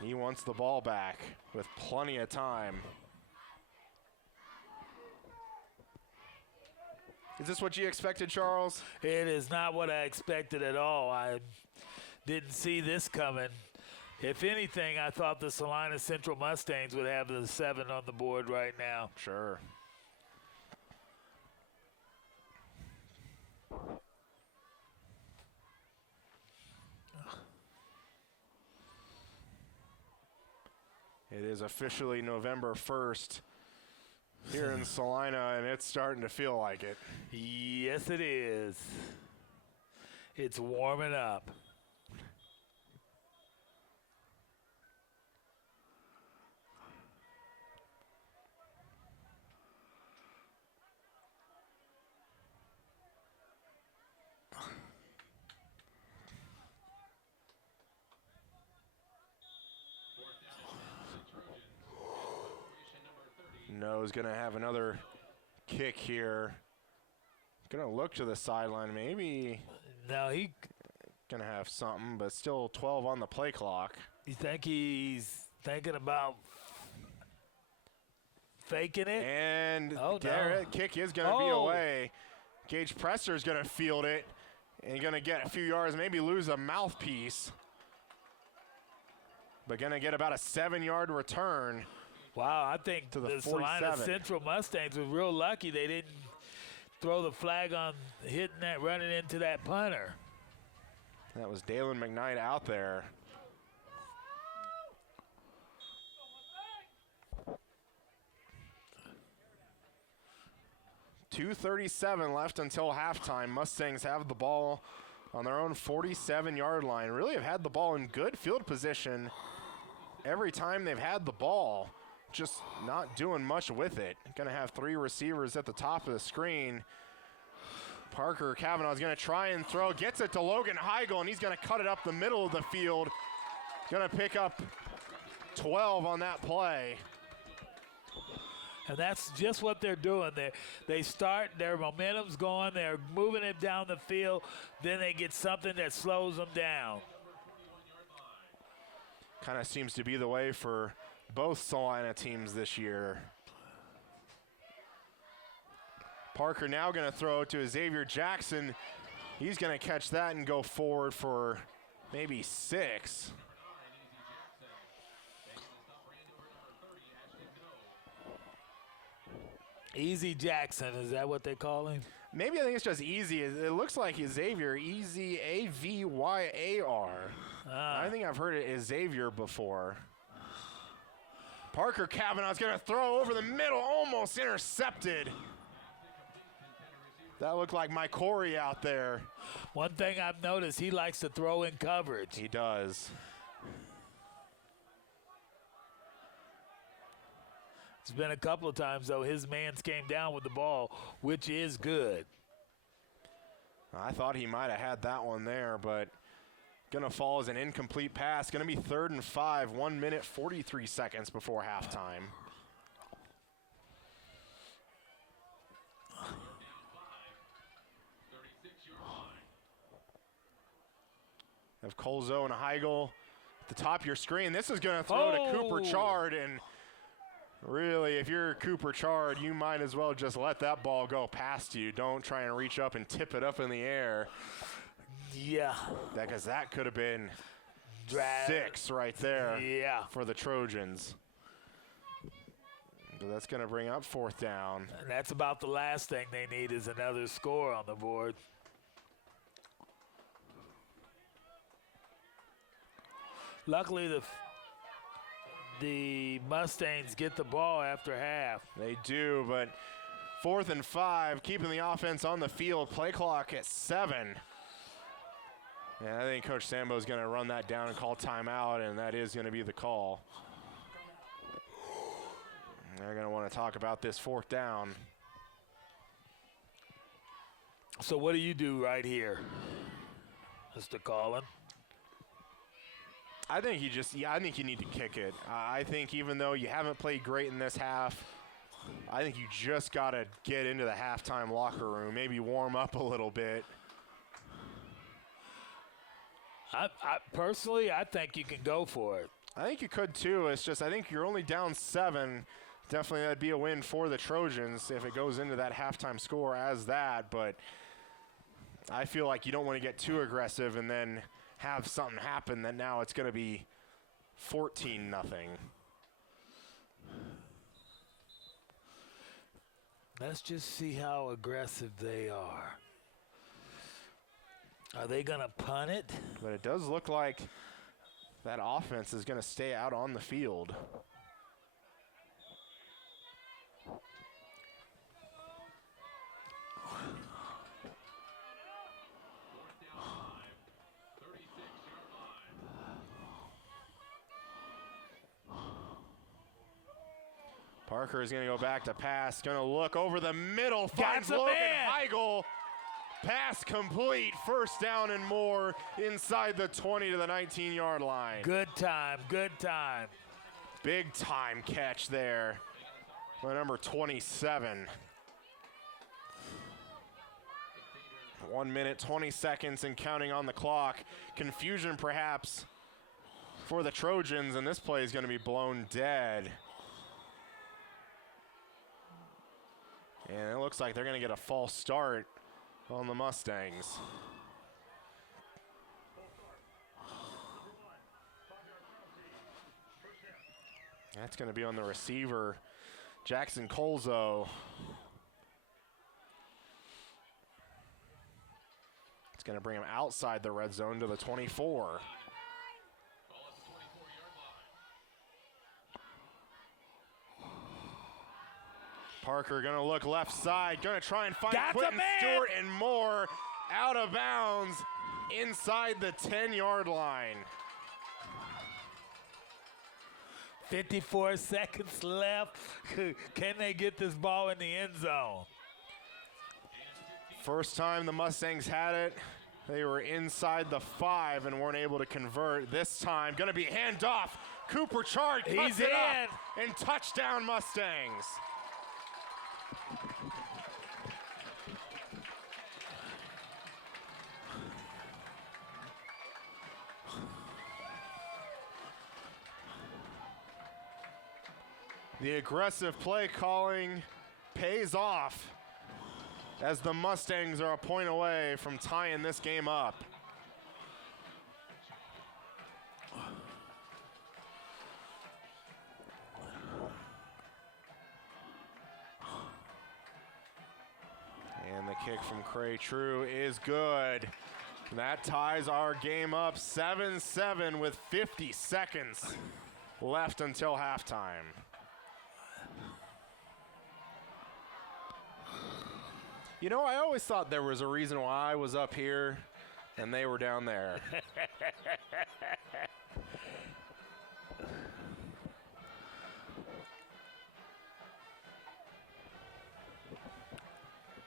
He wants the ball back with plenty of time. Is this what you expected, Charles? It is not what I expected at all. I didn't see this coming. If anything, I thought the Salina Central Mustangs would have the 7 on the board right now. Sure. It is officially November 1st here in Salina, and it's starting to feel like it. Yes, it is. It's warming up. No's going to have another kick here. Going to look to the sideline. Maybe Now he going to have something, but still 12 on the play clock. You think he's thinking about faking it? And Oh, there, no. kick is going to be Oh. away. Gage Presser is going to field it and going to get a few yards, maybe lose a mouthpiece. But going to get about a 7-yard return. Wow, I think To the the Salina 47. Central Mustangs were real lucky they didn't throw the flag on hitting that, running into that punter. That was Dalen McKnight out there. .237 left until halftime. Mustangs have the ball on their own 47-yard line. Really have had the ball in good field position every time they've had the ball. Just not doing much with it. Going to have 3 receivers at the top of the screen. Parker Kavanaugh is going to try and throw. Gets it to Logan Heigl, and he's going to cut it up the middle of the field. Going to pick up 12 on that play. And that's just what they're doing. They start, their momentum's going, they're moving it down the field, then they get something that slows them down. Kind of seems to be the way for both Salina teams this year. Parker now going to throw to Xavier Jackson. He's going to catch that and go forward for maybe 6. Easy Jackson, is that what they call him? Maybe I think it's just Easy. It looks like Xavier, Easyayar. I think I've heard it as Xavier before. Parker Kavanaugh's going to throw over the middle, almost intercepted. That looked like Mike Corey out there. One thing I've noticed, he likes to throw in coverage. He does. There's been a couple of times, though, his mans came down with the ball, which is good. I thought he might have had that one there, but going to fall as an incomplete pass. Going to be 3rd and 5, 1 minute, 43 seconds before halftime. Of Colzo and Heigl at the top of your screen. This is going to throw to Cooper Chard, and really, if you're Cooper Chard, you might as well just let that ball go past you. Don't try and reach up and tip it up in the air. Yeah. Because that could have been 6 right there for the Trojans. So that's going to bring up 4th down. And that's about the last thing they need is another score on the board. Luckily, the Mustangs get the ball after half. They do, but 4th and 5, keeping the offense on the field. Play clock at 7. And I think Coach Sambo is going to run that down and call timeout, and that is going to be the call. They're going to want to talk about this 4th down. So what do you do right here, Mr. Collin? I think I think you need to kick it. I think even though you haven't played great in this half, I think you just got to get into the halftime locker room, maybe warm up a little bit. Personally, I think you can go for it. I think you could too. It's just I think you're only down 7. Definitely that'd be a win for the Trojans if it goes into that halftime score as that. But I feel like you don't want to get too aggressive and then have something happen that now it's going to be 14-0. Let's just see how aggressive they are. Are they going to punt it? But it does look like that offense is going to stay out on the field. Parker is going to go back to pass. Going to look over the middle. Finds Logan Heigl. Pass complete. 1st down and more inside the 20 to the 19-yard line. Good time. Good time. Big time catch there by number 27. 1 minute, 20 seconds and counting on the clock. Confusion perhaps for the Trojans, and this play is going to be blown dead. And it looks like they're going to get a false start on the Mustangs. That's going to be on the receiver, Jackson Colzo. It's going to bring him outside the red zone to the 24. Parker going to look left side, going to try and find Quentin Stewart and more out of bounds inside the 10-yard line. 54 seconds left. Can they get this ball in the end zone? First time the Mustangs had it, they were inside the 5 and weren't able to convert. This time, going to be handoff. Cooper Chard cuts it up, and touchdown Mustangs. The aggressive play calling pays off as the Mustangs are a point away from tying this game up. And the kick from Cray True is good. That ties our game up 7-7 with 50 seconds left until halftime. You know, I always thought there was a reason why I was up here and they were down there.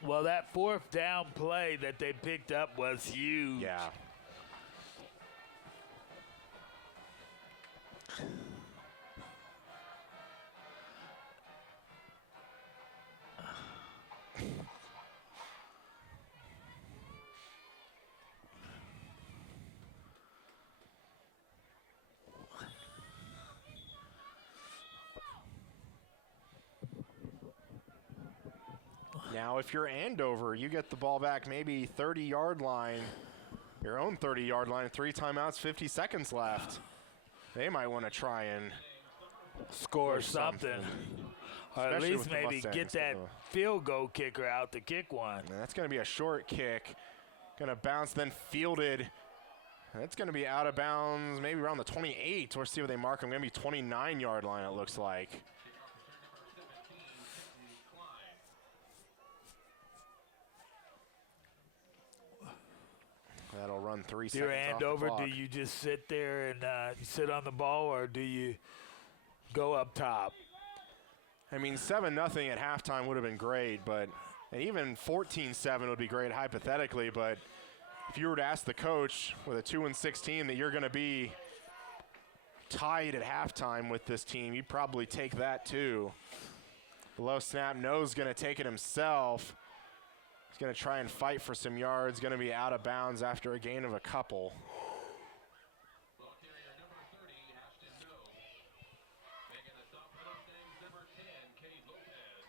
Well, that fourth down play that they picked up was huge. Yeah. Now, if you're Andover, you get the ball back maybe 30-yard line, your own 30-yard line, 3 timeouts, 50 seconds left. They might want to try and score something. Or at Especially least with the maybe Mustangs get that field goal kicker out to kick one. And that's going to be a short kick. Going to bounce, then fielded. That's going to be out of bounds, maybe around the 28. We'll see where they mark him. Going to be 29-yard line, it looks like. That'll run 3 seconds You're off the Andover, clock. do you just sit there and you sit on the ball, or do you go up top? I mean, 7-0 at halftime would have been great, but and even 14-7 would be great hypothetically. But if you were to ask the coach with a 2-6 team that you're going to be tied at halftime with this team, you'd probably take that too. Low snap, No's going to take it himself. He's going to try and fight for some yards. Going to be out of bounds after a gain of a couple. Ball carrier number 30, Ashton No. Making the stop for Mustangs, number 10, Kenny Lopez.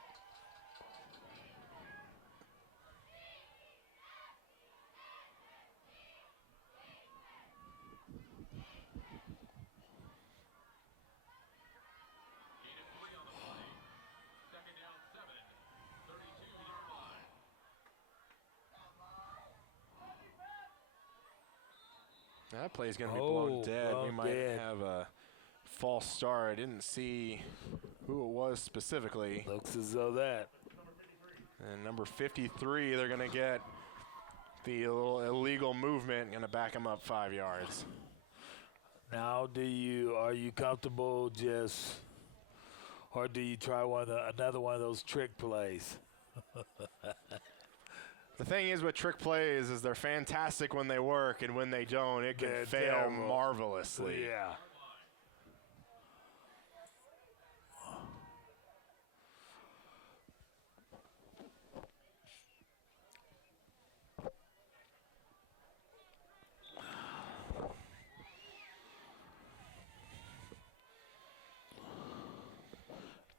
Gain of 3 on the play. Second down 7, 32-yard line. That play's going to be blown dead. We blown might dead. have a false start. I didn't see who it was specifically. Looks as though that. And number 53, they're going to get the little illegal movement, going to back him up 5 yards. Now, are you comfortable just, or do you try another one of those trick plays? The thing is with trick plays is they're fantastic when they work, and when they don't, it can They're fail terrible. marvelously. Yeah.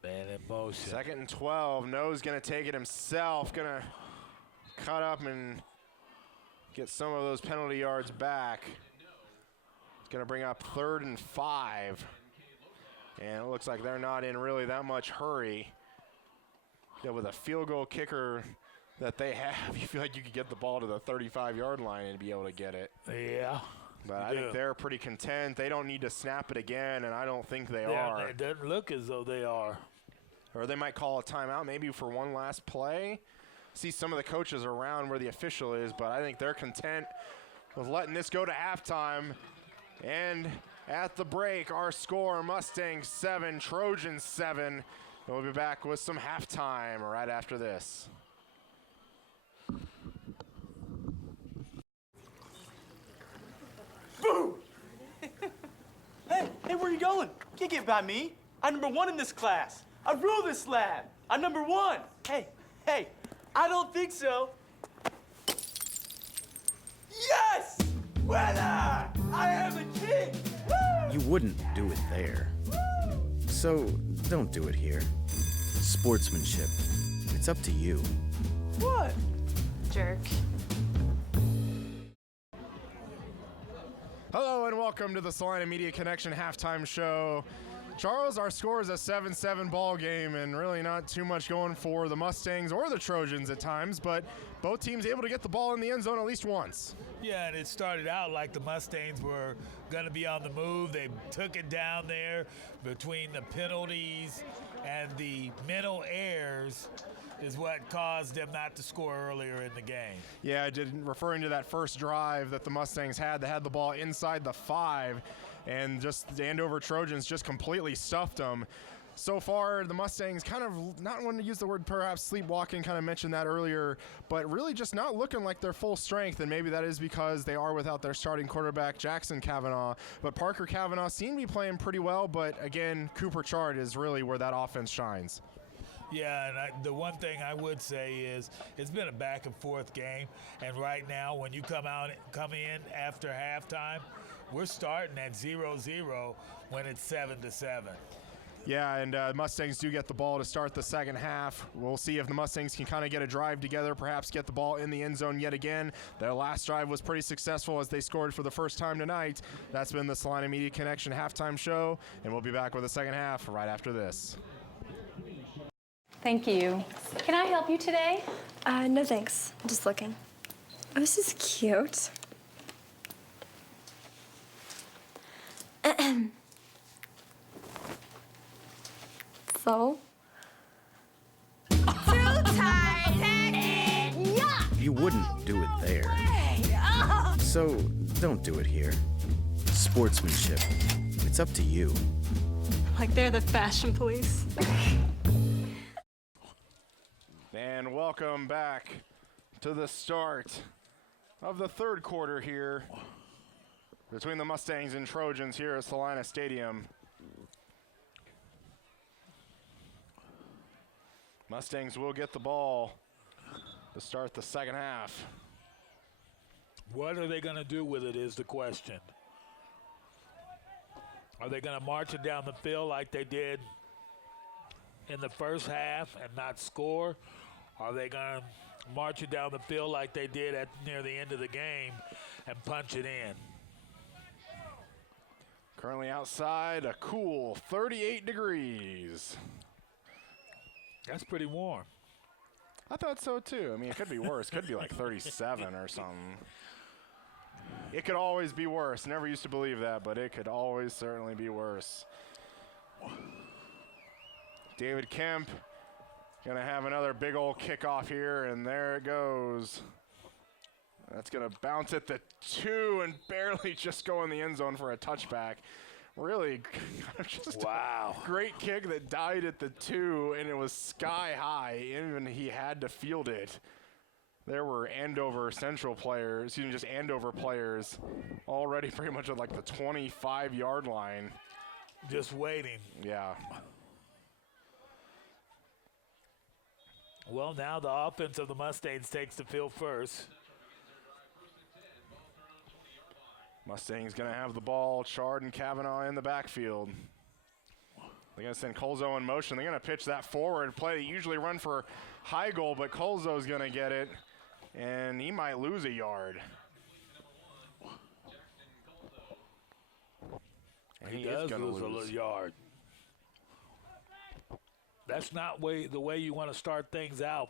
Man in motion. 2nd and 12. No's going to take it himself. Going to cut up and get some of those penalty yards back. It's going to bring up 3rd and 5. And it looks like they're not in really that much hurry. Yeah, with a field goal kicker that they have, you feel like you could get the ball to the 35-yard line and be able to get it. Yeah. But I think they're pretty content. They don't need to snap it again, and I don't think they Yeah, are. it doesn't look as though they are. Or they might call a timeout maybe for one last play. See some of the coaches around where the official is, but I think they're content with letting this go to halftime. And at the break, our score, Mustangs 7, Trojans 7. We'll be back with some halftime right after this. Hey, where you going? Can't get by me. I'm number 1 in this class. I rule this lab. I'm number 1. Hey, I don't think so. Yes! Winner! I am a king! Woo! You wouldn't do it there. So don't do it here. Sportsmanship. It's up to you. What? Jerk. Hello and welcome to the Salina Media Connection halftime show. Charles, our score is a 7-7 ball game, and really not too much going for the Mustangs or the Trojans at times, but both teams able to get the ball in the end zone at least once. Yeah, and it started out like the Mustangs were going to be on the move. They took it down there between the penalties and the mental errors is what caused them not to score earlier in the game. Yeah, I did, referring to that first drive that the Mustangs had. They had the ball inside the 5, and just the Andover Trojans just completely stuffed them. So far, the Mustangs kind of not wanting to use the word perhaps sleepwalking, kind of mentioned that earlier, but really just not looking like they're full strength, and maybe that is because they are without their starting quarterback, Jackson Kavanaugh. But Parker Kavanaugh seemed to be playing pretty well, but again, Cooper Chard is really where that offense shines. Yeah, and the one thing I would say is it's been a back and forth game, and right now when you come in after halftime, we're starting at 0-0 when it's 7-7. Yeah, and Mustangs do get the ball to start the second half. We'll see if the Mustangs can kind of get a drive together, perhaps get the ball in the end zone yet again. Their last drive was pretty successful as they scored for the first time tonight. That's been the Salina Media Connection halftime show, and we'll be back with the second half right after this. Thank you. Can I help you today? No thanks. I'm just looking. Oh, this is cute. So? Too tight-headed. Yuck. You wouldn't do it there. Hey, oh. So don't do it here. Sportsmanship. It's up to you. Like they're the fashion police. And welcome back to the start of the third quarter here between the Mustangs and Trojans here at Salina Stadium. Mustangs will get the ball to start the second half. What are they going to do with it is the question. Are they going to march it down the field like they did in the first half and not score? Are they going to march it down the field like they did near the end of the game and punch it in? Currently outside, a cool 38 degrees. That's pretty warm. I thought so too. I mean, it could be worse. Could be like 37 or something. It could always be worse. Never used to believe that, but it could always certainly be worse. David Kemp gonna have another big old kickoff here, and there it goes. That's gonna bounce at the 2 and barely just go in the end zone for a touchback. Really, just wow. A great kick that died at the 2, and it was sky high. Even he had to field it. There were Andover Central players, just Andover players, already pretty much at like the 25-yard line. Just waiting. Yeah. Well, now the offense of the Mustangs takes the field first. Mustangs going to have the ball. Chard and Kavanaugh in the backfield. They're going to send Colzo in motion. They're going to pitch that forward play. They usually run for high goal, but Colzo's going to get it, and he might lose a yard. And he does lose a yard. That's not the way you want to start things out,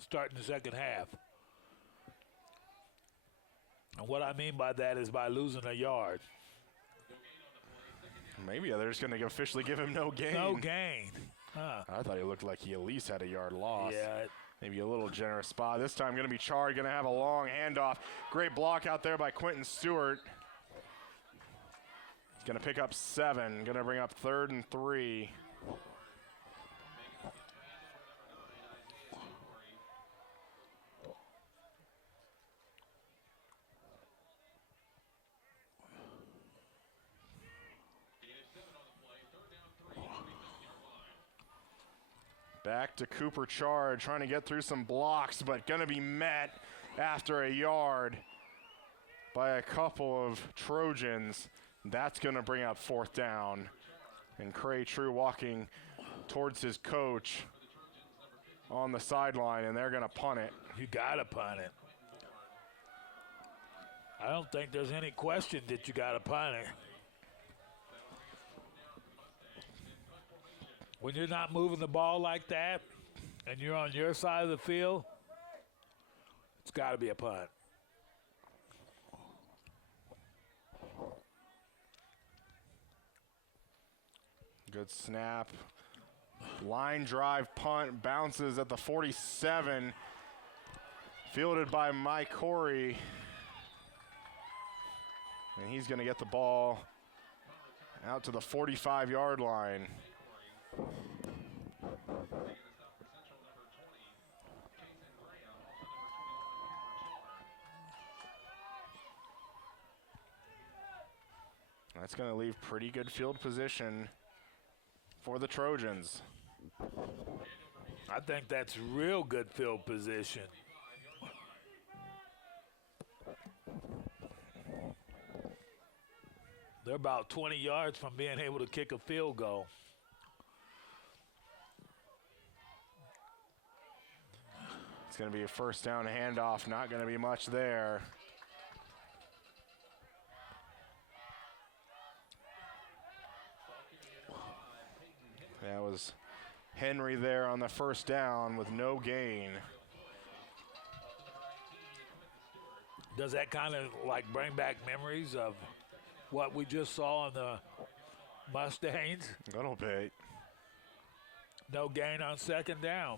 starting the second half. And what I mean by that is by losing a yard. Maybe they're just going to officially give him no gain. No gain. Huh. I thought he looked like he at least had a yard loss. Yeah. Maybe a little generous spot. This time going to be Chard, going to have a long handoff. Great block out there by Quentin Stewart. He's going to pick up 7. Going to bring up 3rd and 3. Back to Cooper Chard, trying to get through some blocks, but going to be met after a yard by a couple of Trojans. That's going to bring up 4th down. And Cray True walking towards his coach on the sideline, and they're going to punt it. You got to punt it. I don't think there's any question that you got to punt it. When you're not moving the ball like that and you're on your side of the field, it's got to be a punt. Good snap. Line drive punt, bounces at the 47. Fielded by Mike Corey. And he's going to get the ball out to the 45-yard line. That's going to leave pretty good field position for the Trojans. I think that's real good field position. They're about 20 yards from being able to kick a field goal. It's going to be a first down handoff, not going to be much there. That was Henry there on the first down with no gain. Does that kind of like bring back memories of what we just saw on the Mustangs? A little bit. No gain on second down.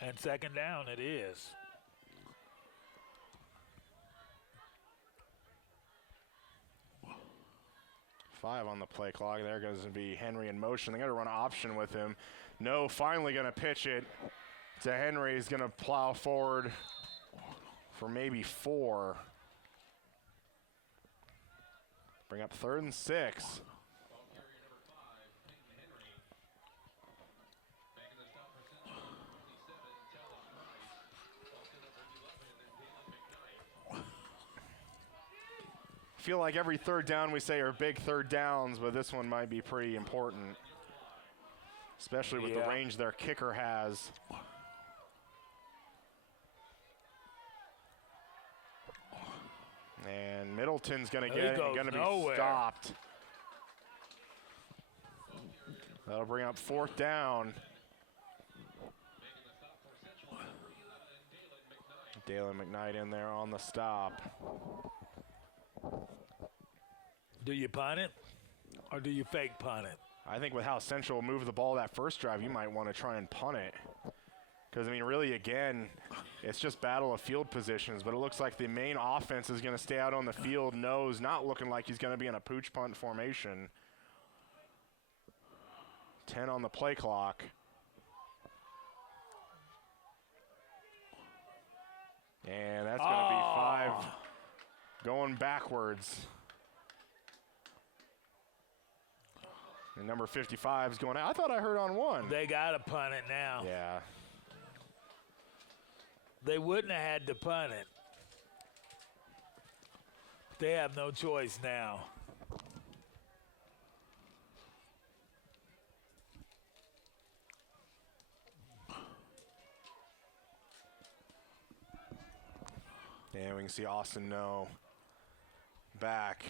And second down it is. Five on the play clock. There goes to be Henry in motion. They got to run option with him. No, finally going to pitch it to Henry. He's going to plow forward for maybe 4. Bring up 3rd and 6. Feel like every third down we say are big third downs, but this one might be pretty important, especially with the range their kicker has. And Middleton's going to get it and going to be stopped. That'll bring up 4th down. Dalen McKnight in there on the stop. Do you punt it or do you fake punt it? I think with how Central moved the ball that first drive, you might want to try and punt it. Because, I mean, really, again, it's just battle of field positions. But it looks like the main offense is going to stay out on the field. Nose not looking like he's going to be in a pooch punt formation. 10 on the play clock. And that's going to be 5 going backwards. And number 55 is going out. I thought I heard on 1. They got to punt it now. Yeah. They wouldn't have had to punt it. They have no choice now. And we can see Austin No back.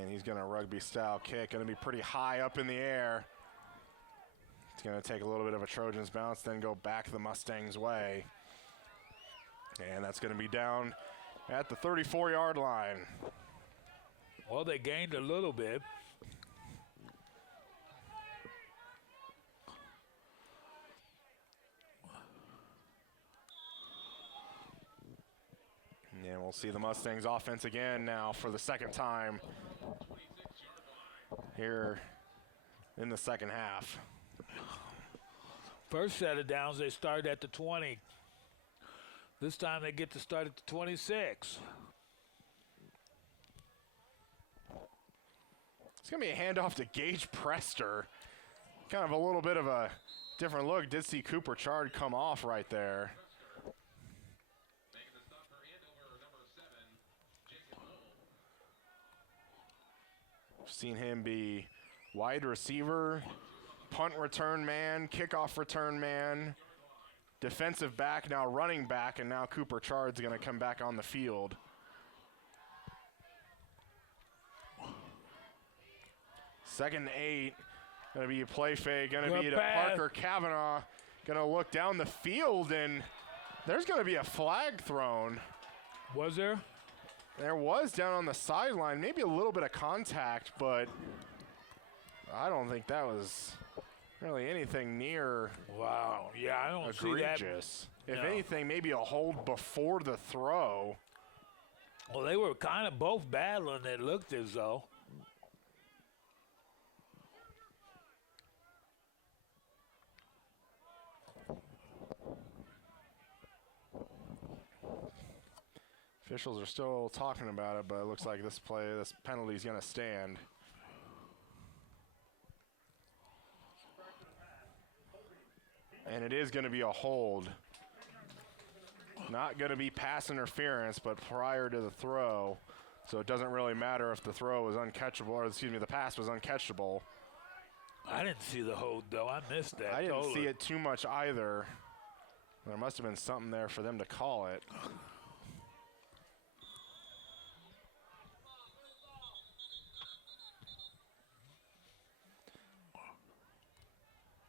And he's going to rugby-style kick. Going to be pretty high up in the air. It's going to take a little bit of a Trojans bounce, then go back the Mustangs' way. And that's going to be down at the 34-yard line. Well, they gained a little bit. And we'll see the Mustangs offense again now for the second time here in the second half. First set of downs, they started at the 20. This time they get to start at the 26. It's going to be a handoff to Gage Prester. Kind of a little bit of a different look. Did see Cooper Chard come off right there. Seen him be wide receiver, punt return man, kickoff return man, defensive back, now running back, and now Cooper Chard's going to come back on the field. Second and 8, going to be a play fake, going to be to Parker Kavanaugh, going to look down the field, and there's going to be a flag thrown. Was there? There was down on the sideline, maybe a little bit of contact, but I don't think that was really anything near wow. Yeah, I don't egregious. See that. If No. anything, maybe a hold before the throw. Well, they were kind of both battling, it looked as though. Officials are still talking about it, but it looks like this penalty is going to stand. And it is going to be a hold. Not going to be pass interference, but prior to the throw. So it doesn't really matter if the throw was uncatchable, or excuse me, the pass was uncatchable. I didn't see the hold, though. I missed that. I didn't see it too much either. There must have been something there for them to call it.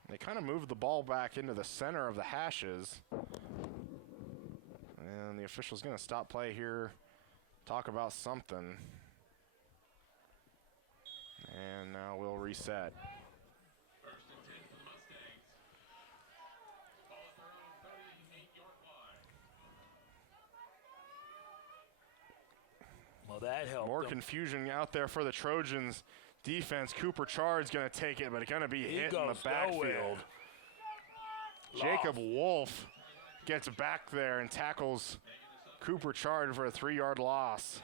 They kind of moved the ball back into the center of the hashes. And the official's going to stop play here, talk about something. And now we'll reset. First and 10 for the Mustangs. Ball at their own 38-yard line. Well, that helped. More them. confusion out there for the Trojans defense. Cooper Chard's going to take it, but it's going to be hit in the backfield. Jacob Wolf gets back there and tackles Cooper Chard for a 3-yard loss.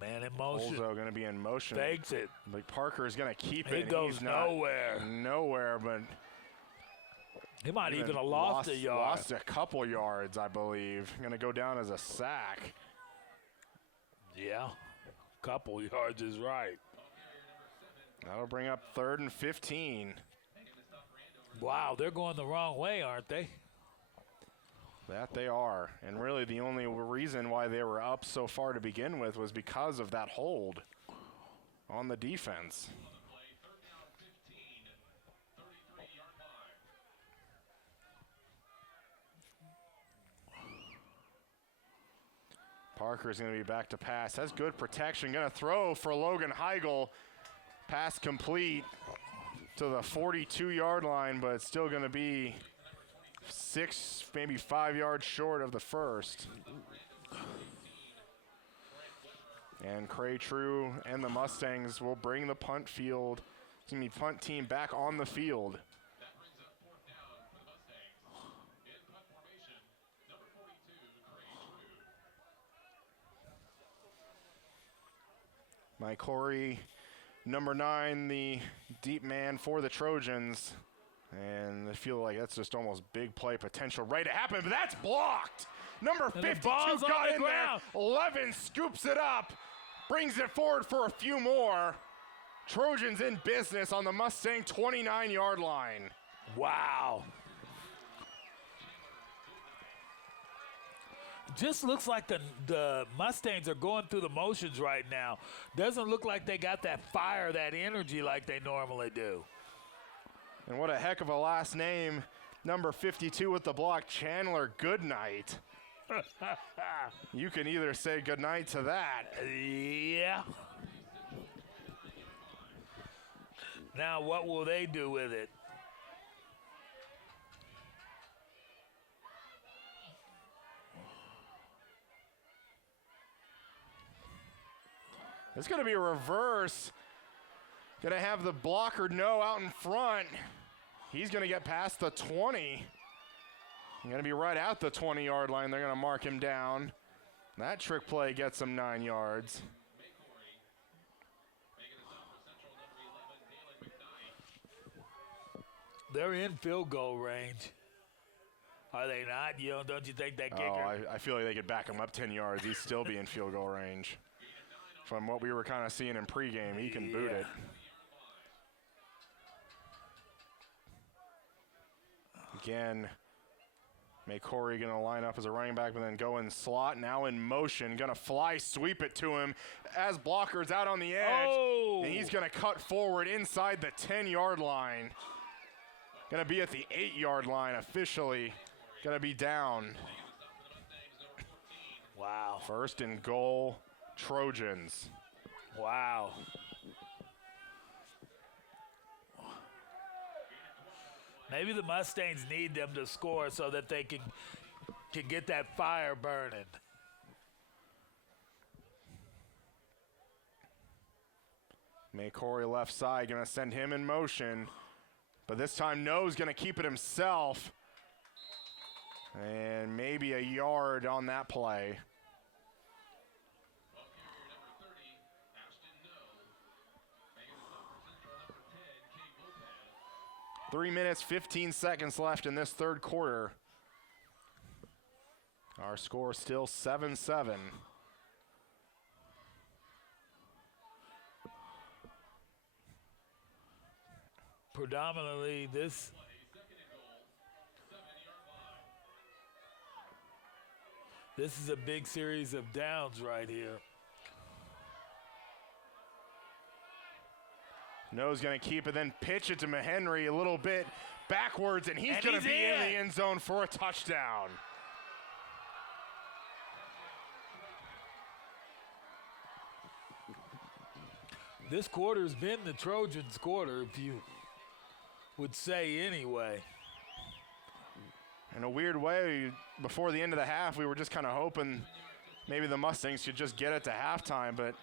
Man in motion. Olzo going to be in motion. Fakes it. But Parker is going to keep it. He goes He's not nowhere. Nowhere, but he might even have lost a yard. Lost a couple yards, I believe. Going to go down as a sack. Yeah, couple yards is right. That'll bring up 3rd and 15. Wow, they're going the wrong way, aren't they? That they are. And really the only reason why they were up so far to begin with was because of that hold on the defense. Parker's going to be back to pass. Has good protection. Going to throw for Logan Heigl. Pass complete to the 42-yard line, but it's still going to be 6, maybe 5 yards short of the first. And Cray True and the Mustangs will bring the punt team back on the field. That brings up 4th down for the Mustangs. In punt formation, number 42, Cray True. Mike Corey, number 9, the deep man for the Trojans. And I feel like that's just almost big play potential right to happen, but that's blocked. Number 52 got in there. 11 scoops it up, brings it forward for a few more. Trojans in business on the Mustang 29-yard line. Wow. Just looks like the Mustangs are going through the motions right now. Doesn't look like they got that fire, that energy like they normally do. And what a heck of a last name. Number 52 with the block, Chandler Goodnight. You can either say goodnight to that. Yeah. Now what will they do with it? It's going to be a reverse. Going to have the blocker no out in front. He's going to get past the 20. Going to be right at the 20-yard line. They're going to mark him down. That trick play gets him 9 yards. They're in field goal range. Are they not? Don't you think that kicker? Oh, I feel like they could back him up 10 yards. He'd still be in field goal range. From what we were kind of seeing in pregame, he can boot it. Again, Corey going to line up as a running back, but then go in slot. Now in motion, going to fly sweep it to him as blocker's out on the edge. Oh. And he's going to cut forward inside the 10-yard line. Going to be at the 8-yard line officially. Going to be down. Wow. 1st and goal, Trojans. Wow. Maybe the Mustangs need them to score so that they can get that fire burning. Corey left side, going to send him in motion. But this time, No's going to keep it himself. And maybe a yard on that play. 3 minutes, 15 seconds left in this third quarter. Our score still 7-7. Predominantly, this is a big series of downs right here. No's going to keep it, then pitch it to Mahenry a little bit backwards, and he's going to be in the end zone for a touchdown. This quarter's been the Trojans' quarter, if you would say anyway. In a weird way, before the end of the half, we were just kind of hoping maybe the Mustangs could just get it to halftime, but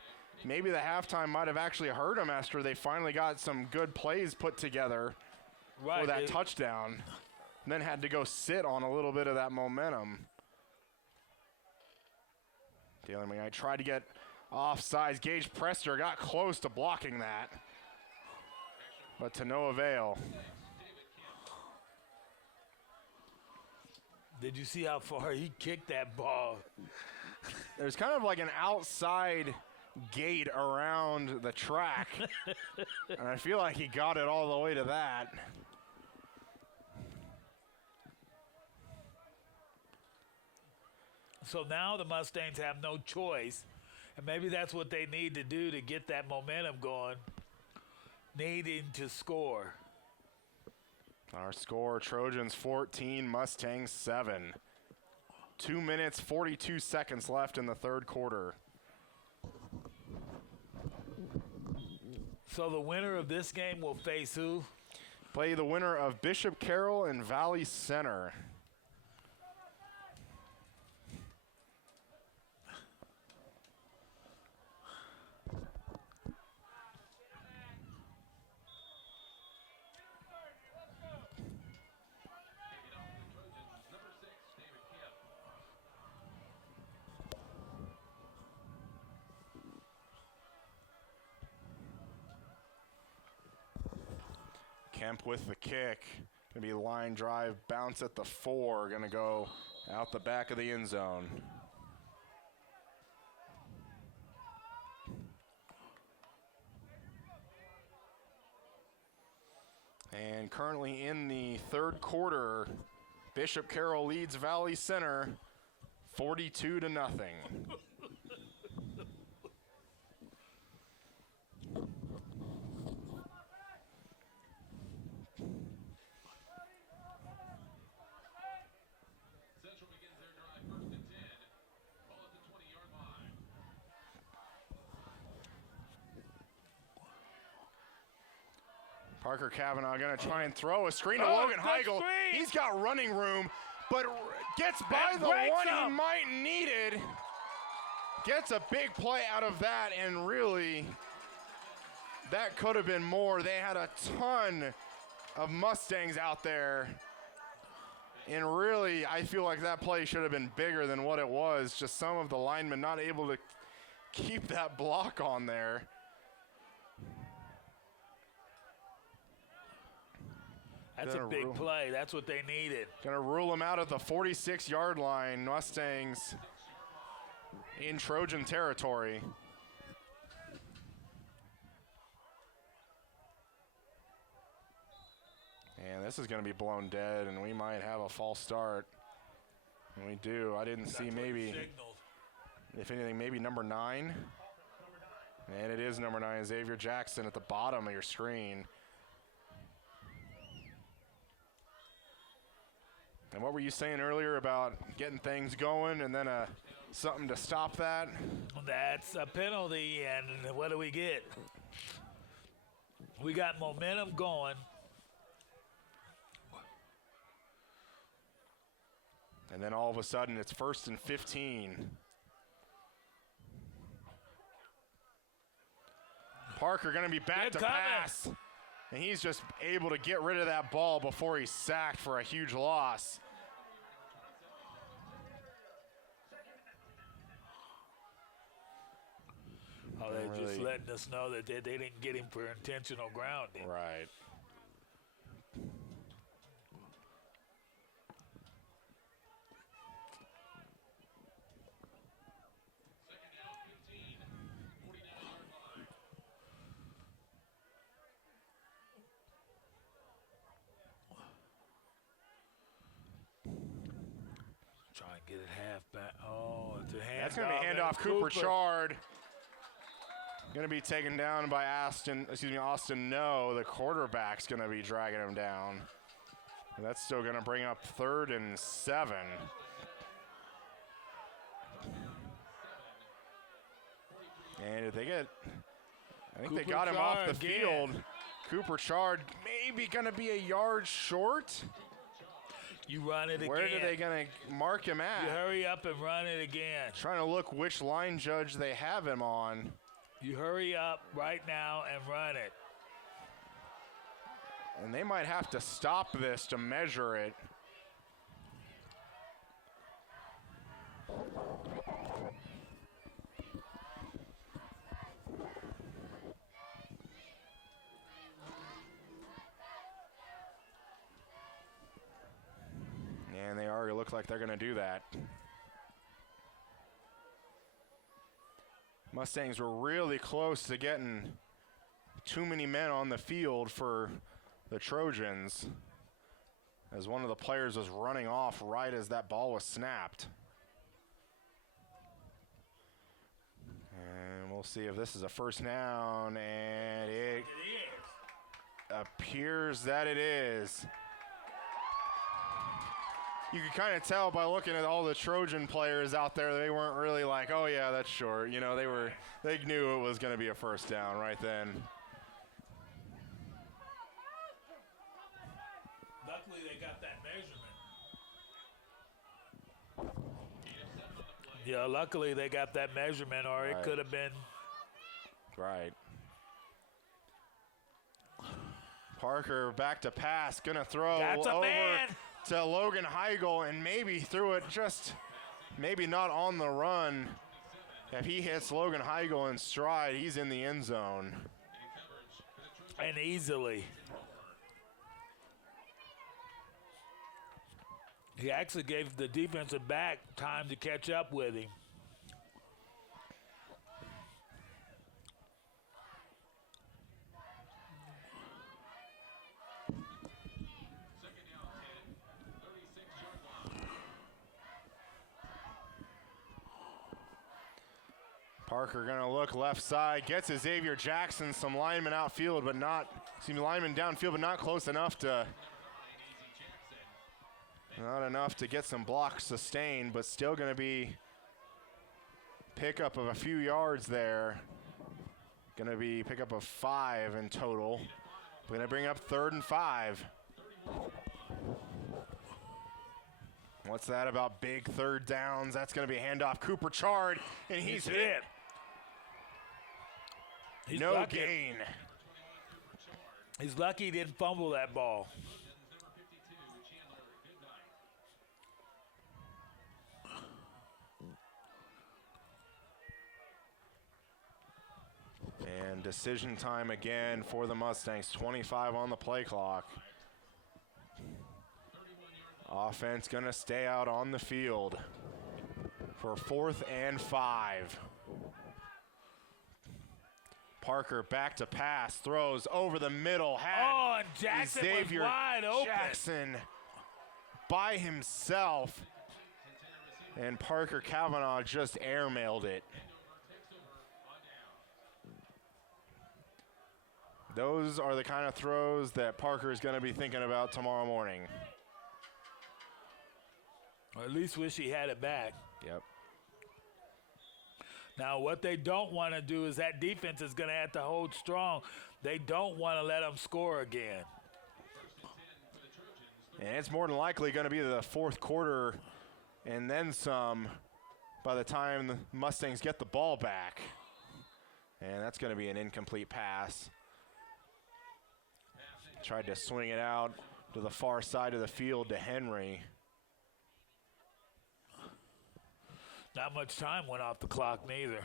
maybe the halftime might have actually hurt them after they finally got some good plays put together for that touchdown, and then had to go sit on a little bit of that momentum. I tried to get offsides. Gage Prester got close to blocking that, but to no avail. Did you see how far he kicked that ball? There's kind of like an outside gate around the track, and I feel like he got it all the way to that. So now the Mustangs have no choice, and maybe that's what they need to do to get that momentum going, needing to score. Our score, Trojans 14, Mustangs 7. 2 minutes, 42 seconds left in the third quarter. So the winner of this game will face who? Play the winner of Bishop Carroll and Valley Center. Kemp with the kick. Gonna be line drive, bounce at the 4. Gonna go out the back of the end zone. And currently in the third quarter, Bishop Carroll leads Valley Center 42-0. Parker Cavanaugh going to try and throw a screen to Logan Heigl. He's got running room, but gets by the one he might needed. Gets a big play out of that, and really, that could have been more. They had a ton of Mustangs out there, and really, I feel like that play should have been bigger than what it was. Just some of the linemen not able to keep that block on there. That's a big play. That's what they needed. Gonna rule them out at the 46-yard line. Mustangs in Trojan territory. And this is gonna be blown dead, and we might have a false start. And we do. I didn't see maybe, if anything, maybe number 9. And it is number 9, Xavier Jackson at the bottom of your screen. And what were you saying earlier about getting things going and then something to stop that? That's a penalty, and what do we get? We got momentum going. And then all of a sudden, it's 1st and 15. Parker going to be back to pass. And he's just able to get rid of that ball before he's sacked for a huge loss. Oh, they're just letting us know that they didn't get him for intentional grounding. Right. Try and get it half back. Oh, it's a hand. That's going to be handoff Cooper Chard. Going to be taken down by Austin No. The quarterback's going to be dragging him down. And that's still going to bring up 3rd and 7. And if they get, I think they got him off the field. Cooper Chard maybe going to be a yard short. You run it again. Where are they going to mark him at? You hurry up and run it again. Trying to look which line judge they have him on. You hurry up right now and run it. And they might have to stop this to measure it. And they already look like they're going to do that. Mustangs were really close to getting too many men on the field for the Trojans, as one of the players was running off right as that ball was snapped. And we'll see if this is a first down, and it appears that it is. You could kind of tell by looking at all the Trojan players out there, they weren't really like, oh yeah, that's short. You know, they knew it was going to be a first down right then. Luckily, they got that measurement. Yeah, luckily they got that measurement, or it could have been. Right. Parker back to pass, gonna throw over to Logan Heigl, and maybe threw it just maybe not on the run. If he hits Logan Heigl in stride, he's in the end zone. And easily. He actually gave the defensive back time to catch up with him. Parker gonna look left side, gets his Xavier Jackson, some linemen outfield, but not, linemen downfield, but not close enough to, get some blocks sustained, but still gonna be pickup of a few yards there. Gonna be pickup of 5 in total. Gonna bring up 3rd and 5. What's that about big third downs? That's gonna be a handoff Cooper Chard, and he's hit. He's no lucky. gain. He's lucky he didn't fumble that ball. And decision time again for the Mustangs. 25 on the play clock. Offense gonna stay out on the field for 4th and 5. Parker back to pass, throws over the middle. And Jackson Xavier was wide open. Jackson by himself. And Parker Kavanaugh just airmailed it. Those are the kind of throws that Parker is going to be thinking about tomorrow morning. Or at least wish he had it back. Yep. Now, what they don't want to do is that defense is going to have to hold strong. They don't want to let them score again. And it's more than likely going to be the fourth quarter and then some by the time the Mustangs get the ball back. And that's going to be an incomplete pass. Tried to swing it out to the far side of the field to Henry. Not much time went off the clock neither.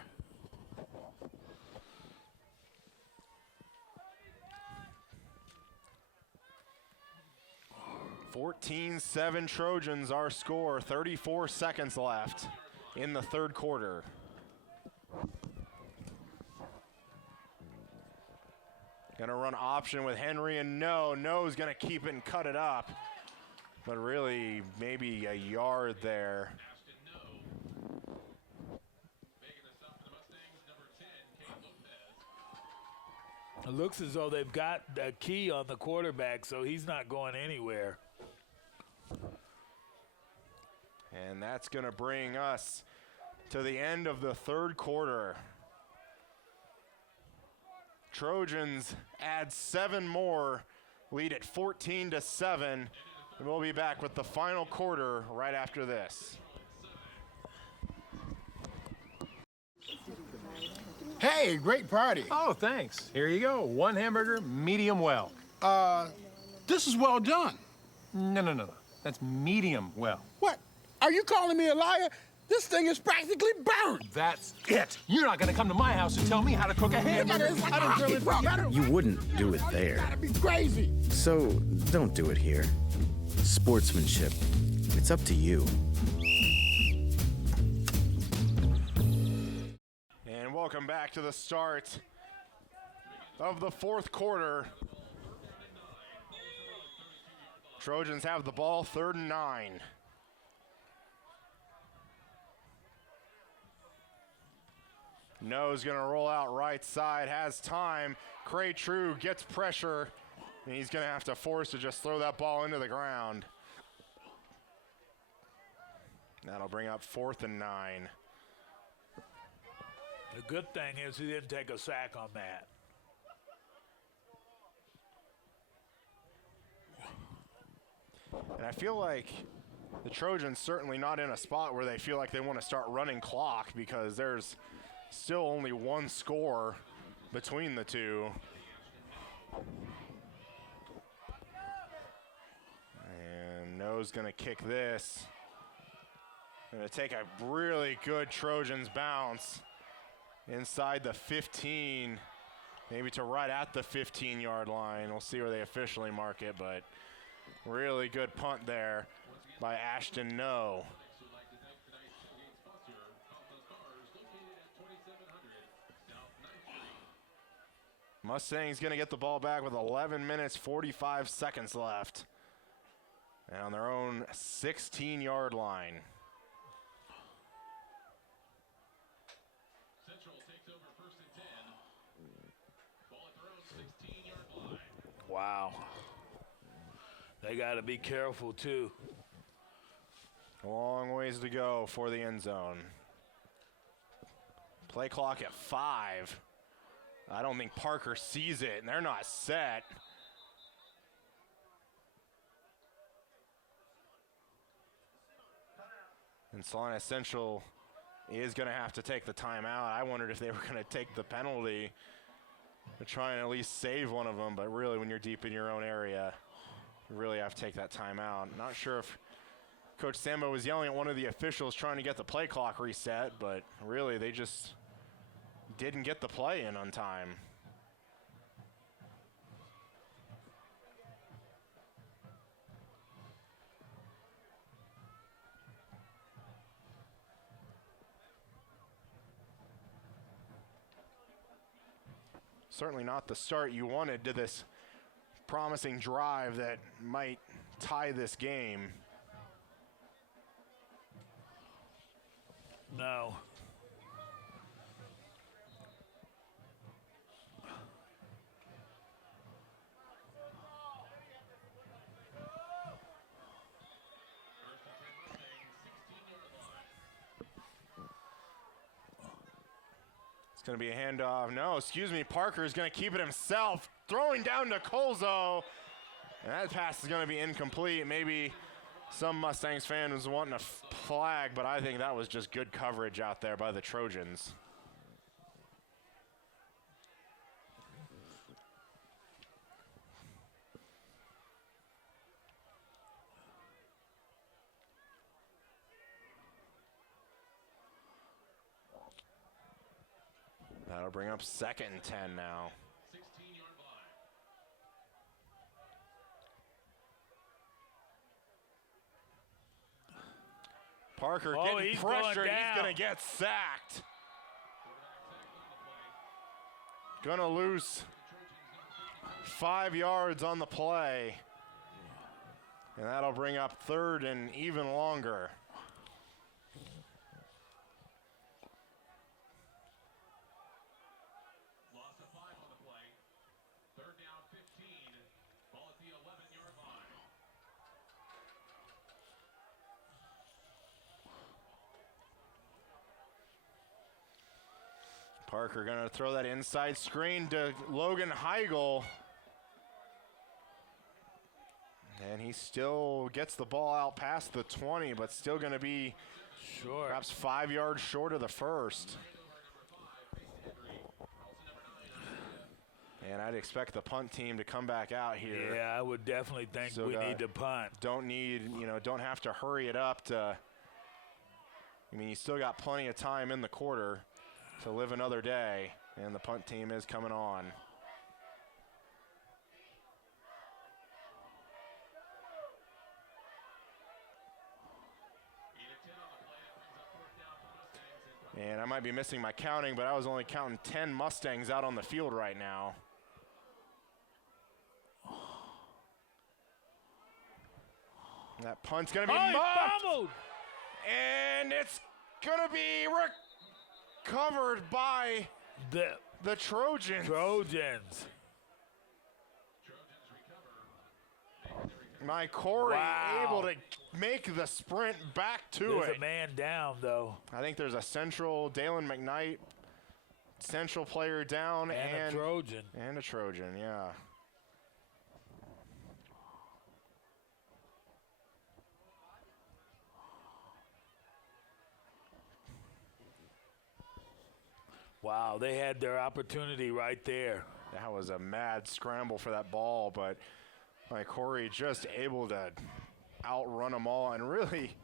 (14-7) Trojans, our score. 34 seconds left in the third quarter. Gonna run option with Henry, and No's gonna keep it and cut it up. But really, maybe a yard there. It looks as though they've got a key on the quarterback, so he's not going anywhere. And that's going to bring us to the end of the third quarter. Trojans add 7 more, lead at 14-7. And we'll be back with the final quarter right after this. Hey, great party. Oh, thanks. Here you go. 1 hamburger, medium well. This is well done. No. That's medium well. What? Are you calling me a liar? This thing is practically burned. That's it. You're not gonna come to my house and tell me how to cook a hamburger. It's like a hockey puck. You wouldn't do it there. Gotta be crazy. So don't do it here. Sportsmanship. It's up to you. And welcome back to the start of the fourth quarter. Trojans have the ball, 3rd and 9. No's gonna roll out right side, has time. Cray True gets pressure, and he's gonna have to force to just throw that ball into the ground. That'll bring up 4th and 9. The good thing is he didn't take a sack on that. And I feel like the Trojans certainly not in a spot where they feel like they want to start running clock, because there's still only 1 score between the two. And No's going to kick this. Going to take a really good Trojans bounce inside the 15, maybe to right at the 15-yard line. We'll see where they officially mark it, but really good punt there by Ashton No. Mustangs going to get the ball back with 11 minutes, 45 seconds left. And on their own 16-yard line. Central takes over 1st and 10. Ball at their own 16-yard line. Wow. They got to be careful, too. A long ways to go for the end zone. Play clock at 5. I don't think Parker sees it, and they're not set. And Salina Central is going to have to take the timeout. I wondered if they were going to take the penalty to try and at least save one of them, but really when you're deep in your own area, you really have to take that timeout. Not sure if Coach Sambo was yelling at one of the officials trying to get the play clock reset, but really they just didn't get the play in on time. Certainly not the start you wanted to this promising drive that might tie this game. No. It's going to be a handoff. No, excuse me. Parker is going to keep it himself. Throwing down to Colzo. And that pass is going to be incomplete. Maybe some Mustangs fan was wanting a flag, but I think that was just good coverage out there by the Trojans. That'll bring up 2nd and 10 now. 16-yard line. Parker Oh, getting he's pressured. going He's down. going to get sacked. Going to lose 5 yards on the play. And that'll bring up 3rd and even longer. Loss of 5 on the play. 3rd down, 15. Ball at the 11-yard line. Parker going to throw that inside screen to Logan Heigl. And he still gets the ball out past the 20, but still going to be perhaps 5 yards short of the first. And I'd expect the punt team to come back out here. Yeah, I would definitely think So, we need to punt. Don't have to hurry it up to, I mean, you still got plenty of time in the quarter to live another day, and the punt team is coming on. And I might be missing my counting, but I was only counting 10 Mustangs out on the field right now. That punt's going to be muffed. Fumbled. And it's going to be recovered by the Trojans. My Corey able to make the sprint back to it. There's a man down, though. I think there's a Central, Dalen McKnight, Central player down. And a Trojan. And a Trojan, yeah. Wow, they had their opportunity right there. That was a mad scramble for that ball, but my Corey just able to outrun them all. And really,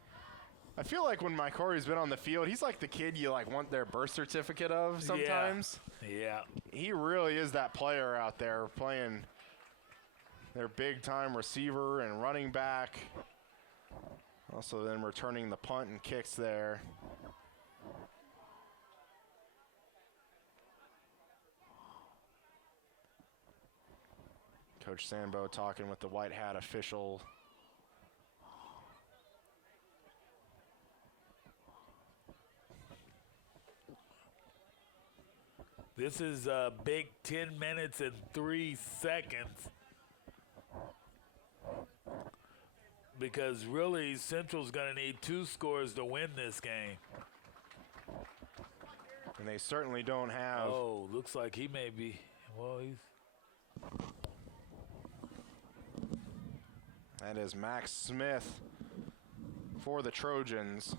I feel like when my Corey's been on the field, he's like the kid you want their birth certificate of sometimes. Yeah. He really is that player out there playing their big-time receiver and running back. Also then returning the punt and kicks there. Coach Sambo talking with the white hat official. This is a big 10 minutes and 3 seconds. Because really, Central's going to need 2 scores to win this game. And they certainly don't have. Oh, looks like he may be. Well, he's. That is Max Smith for the Trojans.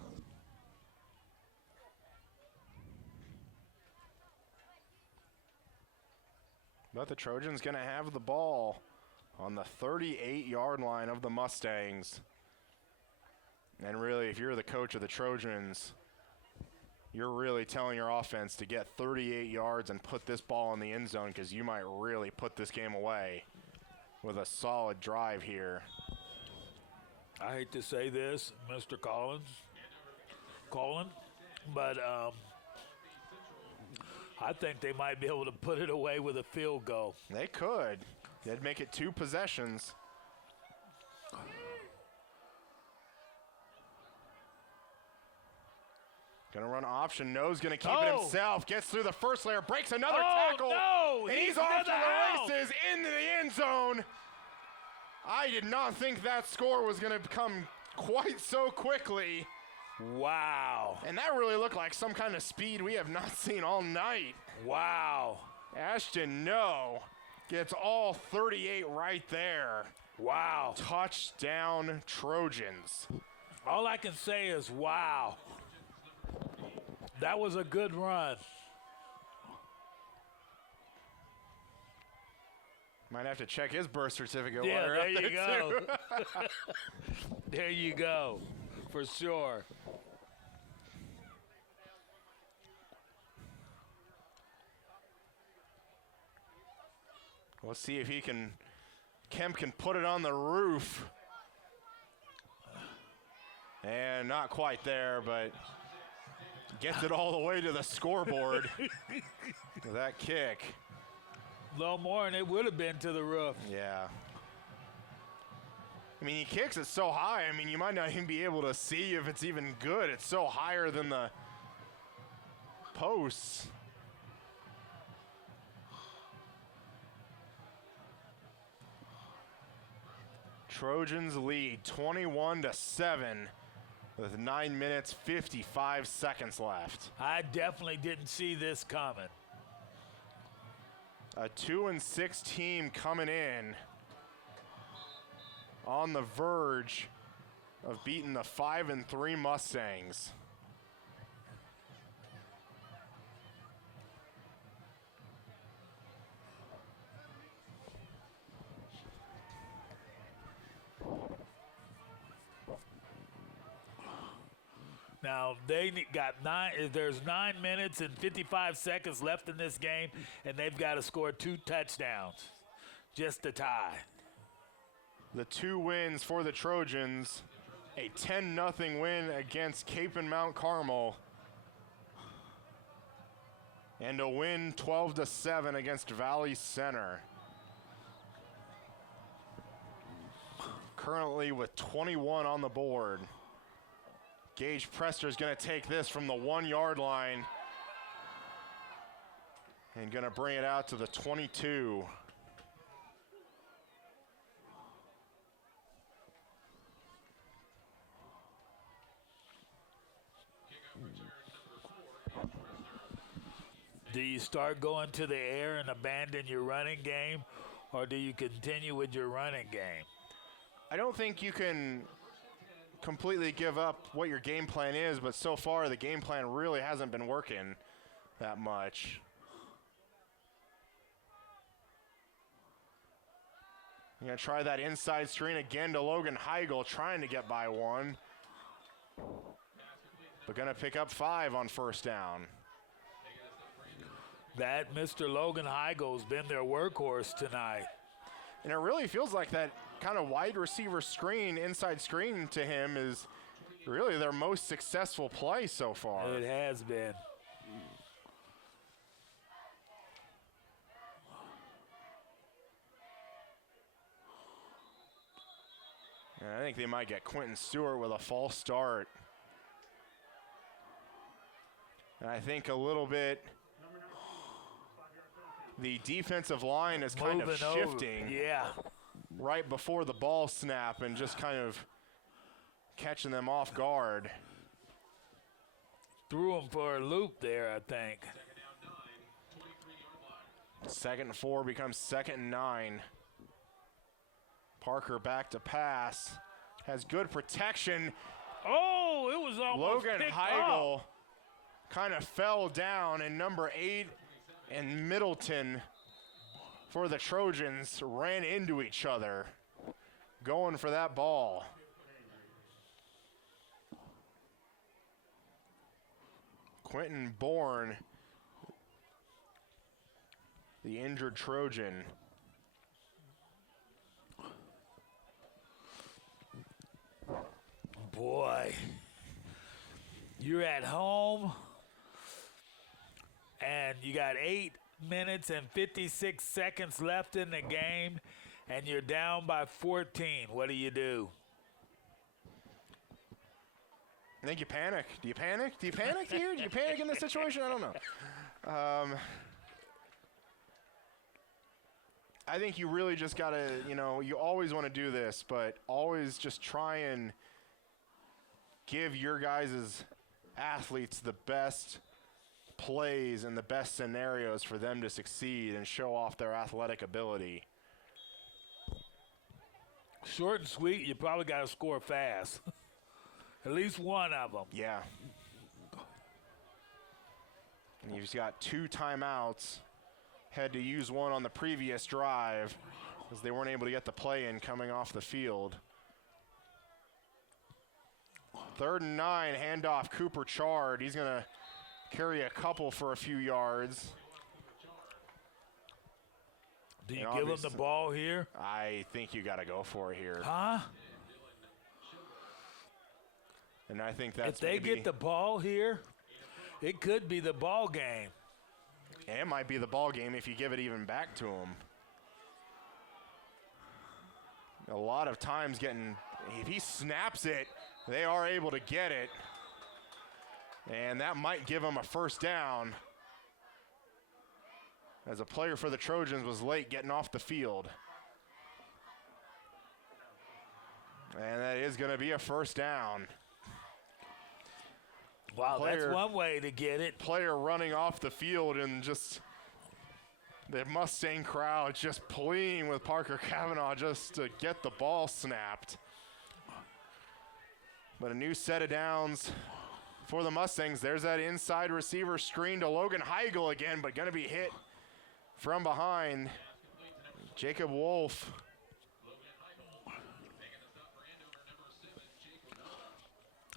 But the Trojans going to have the ball on the 38-yard line of the Mustangs. And really, if you're the coach of the Trojans, you're really telling your offense to get 38 yards and put this ball in the end zone, because you might really put this game away with a solid drive here. I hate to say this, Mr. Colin, but I think they might be able to put it away with a field goal. They could. They'd make it 2 possessions. Gonna run option. No's gonna keep it himself. Gets through the first layer. Breaks another tackle. No! And he's off to the races into the end zone. I did not think that score was gonna come quite so quickly. Wow. And that really looked like some kind of speed we have not seen all night. Wow. Ashton No gets all 38 right there. Wow. Touchdown Trojans. All I can say is wow. That was a good run. Might have to check his birth certificate. Yeah, while there you're you up go. too. There you go, for sure. We'll see if Kemp can put it on the roof. And not quite there, but gets it all the way to the scoreboard with that kick. A little more and it would have been to the roof. Yeah. I mean, he kicks it so high, I mean, you might not even be able to see if it's even good. It's so higher than the posts. Trojans lead 21-7 with 9 minutes, 55 seconds left. I definitely didn't see this coming. A 2-6 team coming in on the verge of beating the 5-3 Mustangs. Now, there's 9 minutes and 55 seconds left in this game, and they've got to score 2 touchdowns just to tie. The 2 wins for the Trojans, a 10-0 win against Cape and Mount Carmel, and a win 12-7 against Valley Center. Currently with 21 on the board. Gage Prester's going to take this from the 1-yard line and going to bring it out to the 22. Do you start going to the air and abandon your running game, or do you continue with your running game? I don't think you can completely give up what your game plan is, but so far the game plan really hasn't been working that much. You're going to try that inside screen again to Logan Heigl, trying to get by one. But going to pick up 5 on first down. That Mr. Logan Heigl's been their workhorse tonight. And it really feels like that kind of wide receiver screen, inside screen to him is really their most successful play so far. It has been. And I think they might get Quentin Stewart with a false start. And I think a little bit the defensive line is kind of shifting. Yeah. Right before the ball snap and just kind of catching them off guard. Threw him for a loop there, I think. 2nd and 4 becomes 2nd and 9. Parker back to pass. Has good protection. Oh, it was almost Logan picked Heigl up. kind of fell down, and number 8 and Middleton for the Trojans ran into each other, going for that ball. Quentin Bourne, the injured Trojan. Boy, you're at home and you got 8 minutes and 56 seconds left in the game and you're down by 14. What do you do? I think you panic. Do you panic? Do you panic here? Do you panic in this situation? I don't know. I think you really just got to, you always want to do this, but always just try and give your guys' athletes the best plays and the best scenarios for them to succeed and show off their athletic ability. Short and sweet, you probably got to score fast. At least one of them. Yeah. And you've got 2 timeouts. Had to use one on the previous drive because they weren't able to get the play in coming off the field. 3rd and 9, handoff Cooper Chard. He's going to carry a couple for a few yards. Do you give him the ball here? I think you got to go for it here. Huh? And I think that's if they get the ball here, it could be the ball game. And it might be the ball game if you give it even back to him. A lot of times if he snaps it, they are able to get it. And that might give him a first down, as a player for the Trojans was late getting off the field. And that is going to be a first down. Wow, that's one way to get it. Player running off the field and just the Mustang crowd just pleading with Parker Cavanaugh just to get the ball snapped. But a new set of downs for the Mustangs. There's that inside receiver screen to Logan Heigl again, but going to be hit from behind. Jacob Wolf.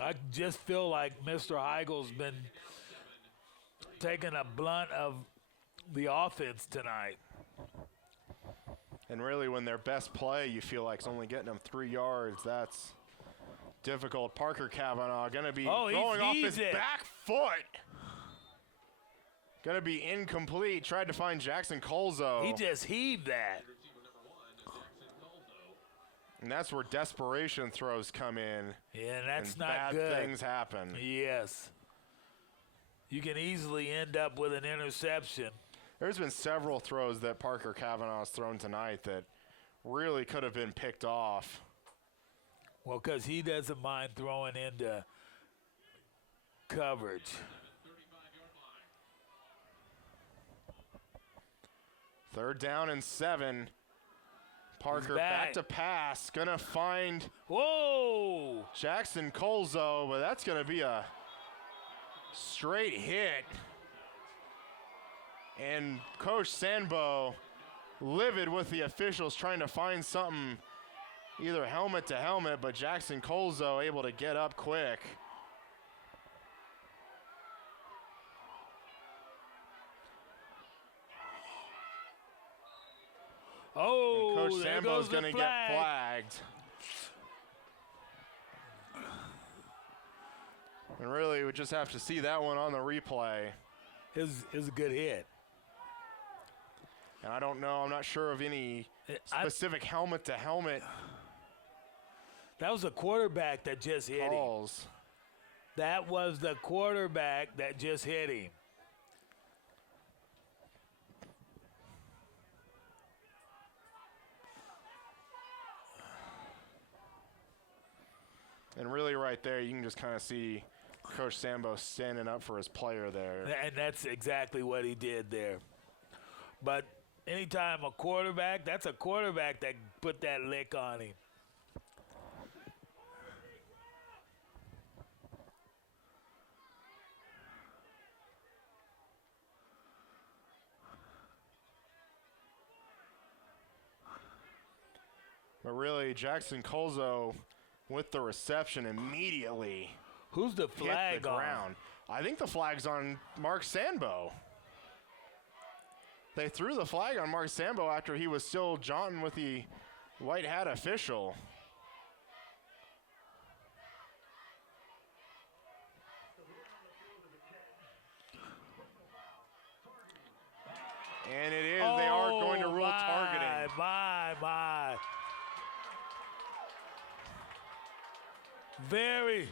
I just feel like Mr. Heigl's been taking a blunt of the offense tonight. And really, when their best play, you feel like, is only getting them 3 yards. That's difficult. Parker Cavanaugh going to be throwing off his back foot. Going to be incomplete. Tried to find Jackson Colzo. He just heaved that. And that's where desperation throws come in. Yeah, and that's not bad good. Bad things happen. Yes. You can easily end up with an interception. There's been several throws that Parker Cavanaugh's thrown tonight that really could have been picked off. Well, because he doesn't mind throwing into coverage. Third down and 7. Parker back to pass. Going to find Jackson Colzo, but that's going to be a straight hit. And Coach Sandbo livid with the officials trying to find something either helmet to helmet, but Jackson Colzo able to get up quick. Oh, and Coach Sambo's going to get flagged. And really, we just have to see that one on the replay. It was a good hit. And I don't know. I'm not sure of any specific helmet-to-helmet. That was a quarterback that just hit him. That was the quarterback that just hit him. And really right there, you can just kind of see Coach Sambo standing up for his player there. And that's exactly what he did there. But anytime that's a quarterback that put that lick on him. But really, Jackson Colzo with the reception immediately. Who's the flag hit the ground. I think the flag's on Mark Sandbo. They threw the flag on Mark Sambo after he was still jaunting with the white hat official. And it is. They are going to rule targeting. My. Very.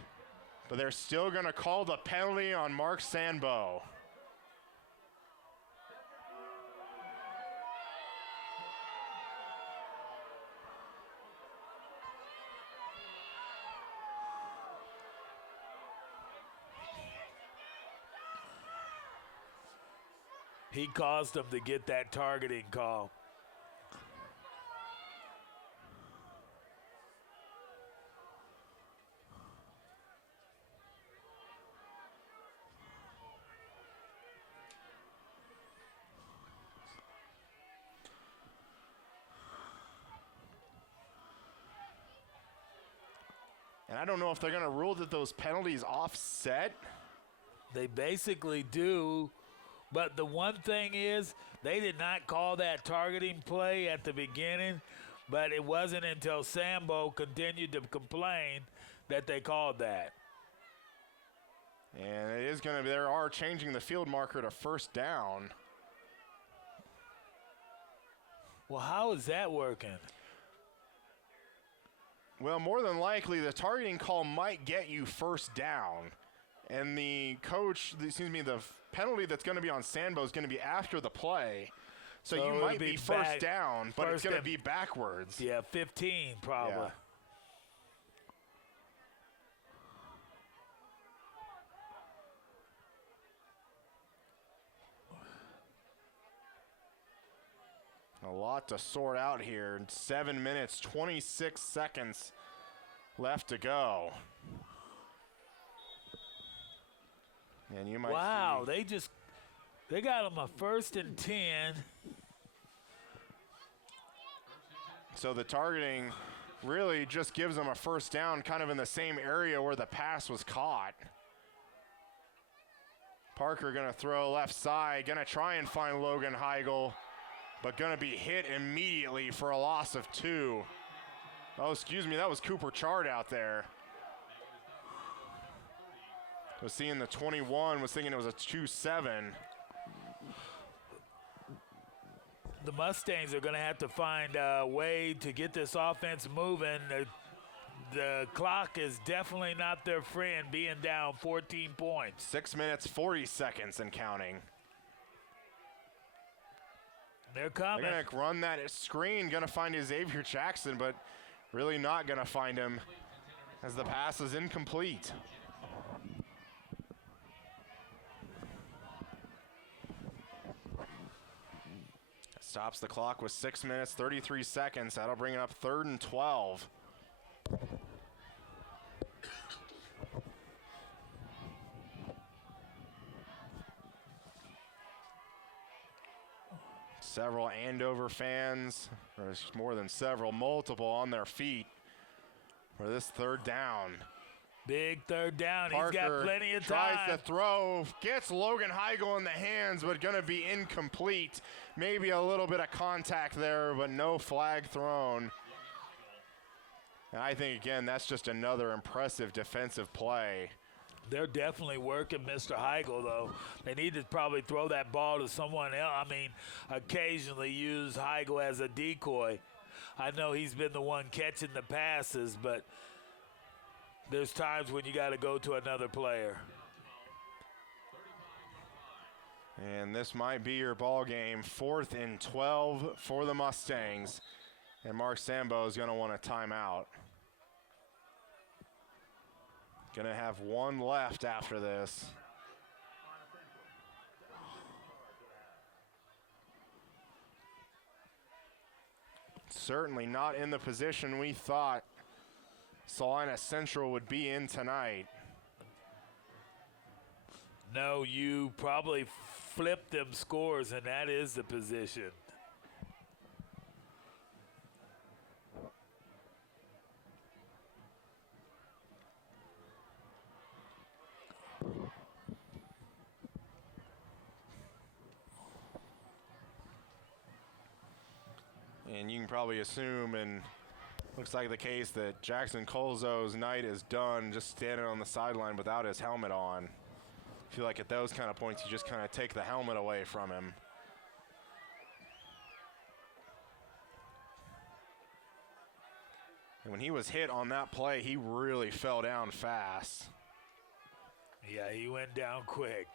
But they're still going to call the penalty on Mark Sandbo. He caused them to get that targeting call. And I don't know if they're going to rule that those penalties offset. They basically do, but the one thing is they did not call that targeting play at the beginning, but it wasn't until Sambo continued to complain that they called that. And it is going to be, they are changing the field marker to first down. Well, how is that working? Well, more than likely, the targeting call might get you first down. And the penalty that's going to be on Sambo is going to be after the play. So you might be first down, but it's going to be backwards. Yeah, 15 probably. Yeah. A lot to sort out here. 7 minutes, 26 seconds left to go. And you might they got him a 1st and 10. So the targeting really just gives them a first down kind of in the same area where the pass was caught. Parker going to throw left side, going to try and find Logan Heigl, but going to be hit immediately for a loss of 2. Oh, excuse me, that was Cooper Chard out there. Was seeing the 21, was thinking it was a 2-7. The Mustangs are going to have to find a way to get this offense moving. The clock is definitely not their friend, being down 14 points. 6 minutes, 40 seconds and counting. They're coming. They're going to run that screen, going to find Xavier Jackson, but really not going to find him as the pass is incomplete. Stops the clock with 6 minutes, 33 seconds. That'll bring it up 3rd and 12. Several Andover fans, or more than several, multiple on their feet for this 3rd down. Big 3rd down. Parker He's got plenty of time. Tries to throw, gets Logan Heigl in the hands, but going to be incomplete. Maybe a little bit of contact there, but no flag thrown. And I think, again, that's just another impressive defensive play. They're definitely working Mr. Heigl, though. They need to probably throw that ball to someone else. I mean, occasionally use Heigl as a decoy. I know he's been the one catching the passes, but there's times when you got to go to another player. And this might be your ball game. 4th and 12 for the Mustangs. And Mark Sambo is going to want a timeout. Going to have one left after this. Certainly not in the position we thought Salina Central would be in tonight. No, you probably flipped them scores, and that is the position. And you can probably assume, and looks like the case, that Jackson Colzo's night is done just standing on the sideline without his helmet on. I feel like at those kind of points, you just kind of take the helmet away from him. And when he was hit on that play, he really fell down fast. Yeah, he went down quick.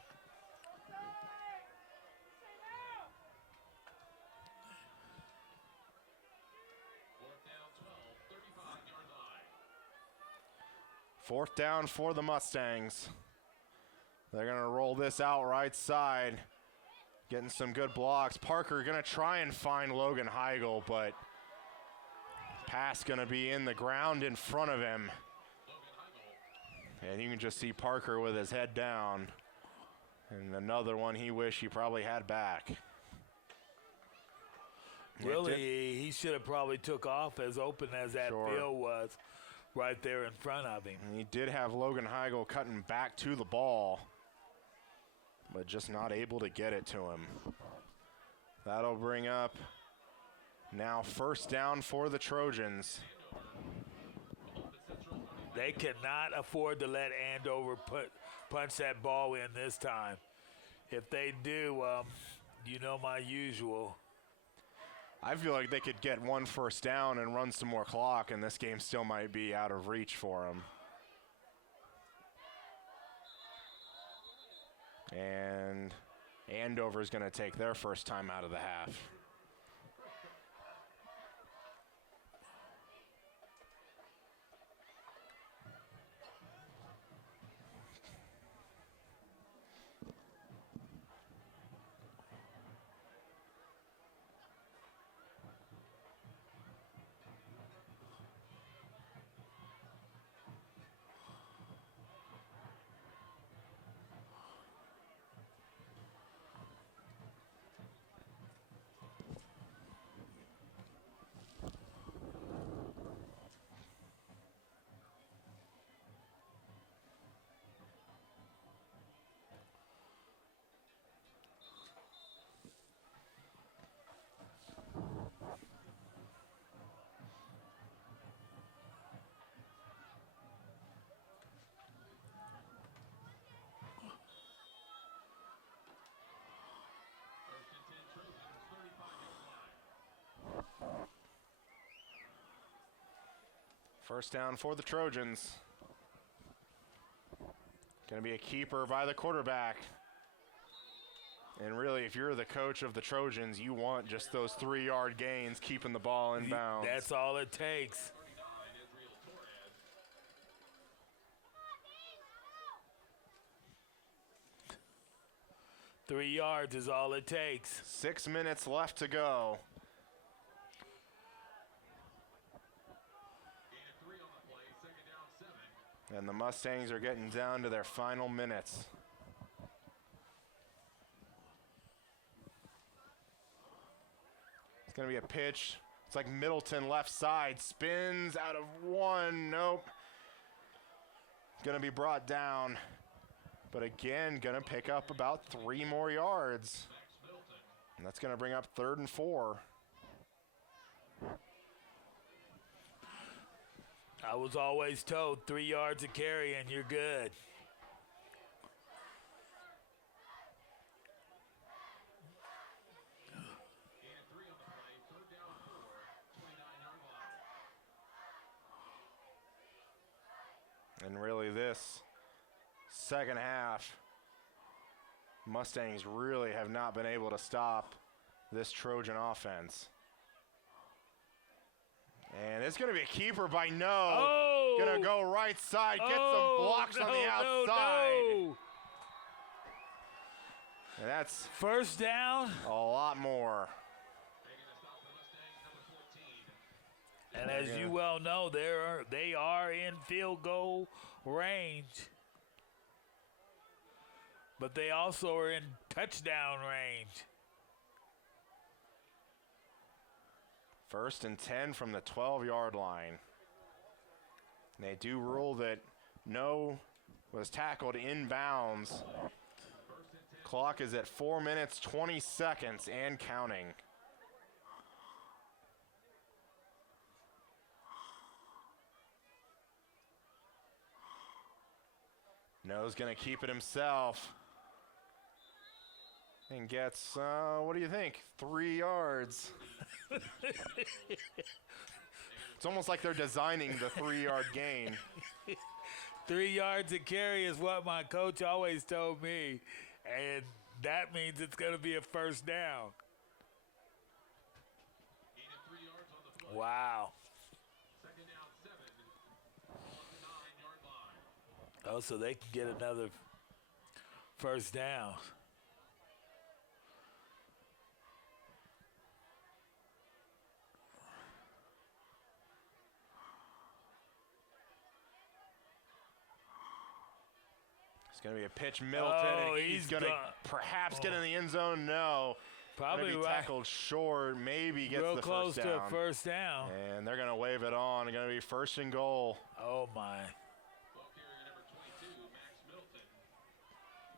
Fourth down for the Mustangs. They're going to roll this out right side. getting some good blocks. Parker going to try and find Logan Heigl, but pass going to be in the ground in front of him. And you can just see Parker with his head down. And another one he wished he probably had back. Really, he should have probably took off as open as that field was right there in front of him. And he did have Logan Heigl cutting back to the ball, but just not able to get it to him. That'll bring up now first down for the Trojans. They cannot afford to let Andover punch that ball in this time. If they do, you know my usual. I feel like they could get one first down and run some more clock, and this game still might be out of reach for them. And Andover's going to take their first time out of the half. First down for the Trojans. Going to be a keeper by the quarterback. And really, if you're the coach of the Trojans, you want just those 3-yard gains, keeping the ball in bounds. That's all it takes. Three yards is all it takes. 6 minutes left to go. And the Mustangs are getting down to their final minutes. It's going to be a pitch. It's like Middleton left side. Spins out of one. Nope. Going to be brought down. But again, going to pick up about 3 more yards. And that's going to bring up 3rd and 4. I was always told 3 yards of carry and you're good. And really this second half, Mustangs really have not been able to stop this Trojan offense. And it's going to be a keeper by No. Oh! Going to go right side, get some blocks on the outside. No. And that's first down. A lot more. And as you well know, they are in field goal range. But they also are in touchdown range. 1st and 10 from the 12-yard line. They do rule that No was tackled inbounds. Clock is at 4 minutes, 20 seconds and counting. No's going to keep it himself. And gets, what do you think? 3 yards. It's almost like they're designing the 3-yard gain. 3 yards of carry is what my coach always told me. And that means it's going to be a first down. Wow. Oh, so they can get another first down. going to be a pitch, Middleton, Oh, and he's going to perhaps get in the end zone. No. Probably gonna be tackled short, maybe gets real the close first down. to a first down. And they're going to wave it on. Going to be first and goal. Oh, my. Ball carrier number 22, Max Middleton.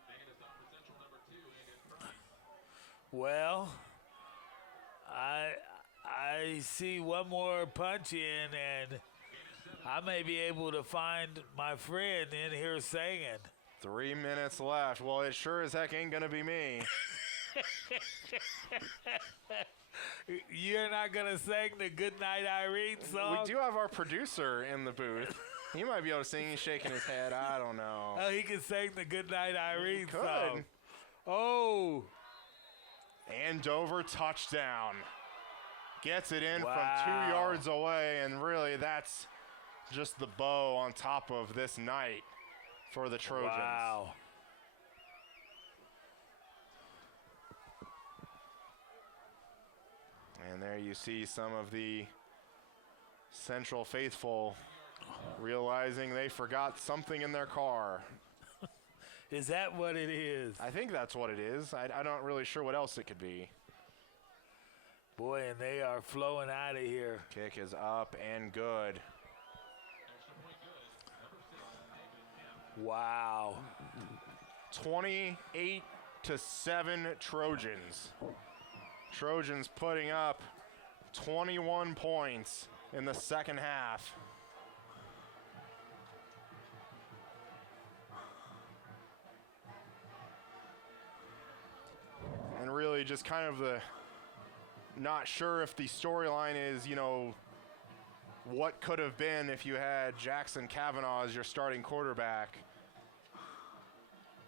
Making a stop for Central number 2, Angus Price. Well, I see one more punch in, and I may be able to find my friend in here singing. 3 minutes left. Well, it sure as heck ain't going to be me. You're not going to sing the Goodnight Irene song? We do have our producer in the booth. He might be able to sing. He's shaking his head. I don't know. Oh, he can sing the Goodnight Irene could. song. Oh. Andover touchdown. Gets it in Wow. from 2 yards away, and really that's just the bow on top of this night for the Trojans. Wow. And there you see some of the Central faithful realizing they forgot something in their car. Is that what it is? I think that's what it is. I'm not really sure what else it could be. Boy, and they are flowing out of here. Kick is up and good. Wow. 28-7 Trojans. Trojans putting up 21 points in the second half. And really just kind of the not sure if the storyline is, what could have been if you had Jackson Kavanaugh as your starting quarterback.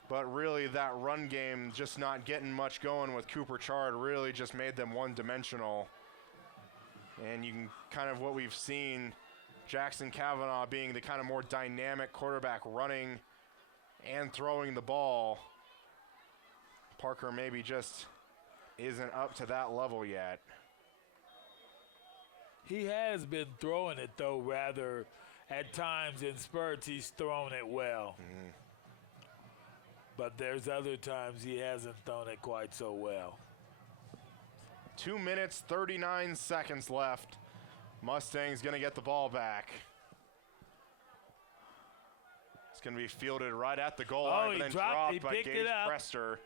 But really that run game just not getting much going with Cooper Chard really just made them one-dimensional. And you can kind of what we've seen, Jackson Kavanaugh being the kind of more dynamic quarterback running and throwing the ball. Parker maybe just isn't up to that level yet. He has been throwing it, though, rather at times in spurts he's thrown it well. Mm-hmm. But there's other times he hasn't thrown it quite so well. 2 minutes, 39 seconds left. Mustang's going to get the ball back. It's going to be fielded right at the goal line, but then dropped by Gage Prester.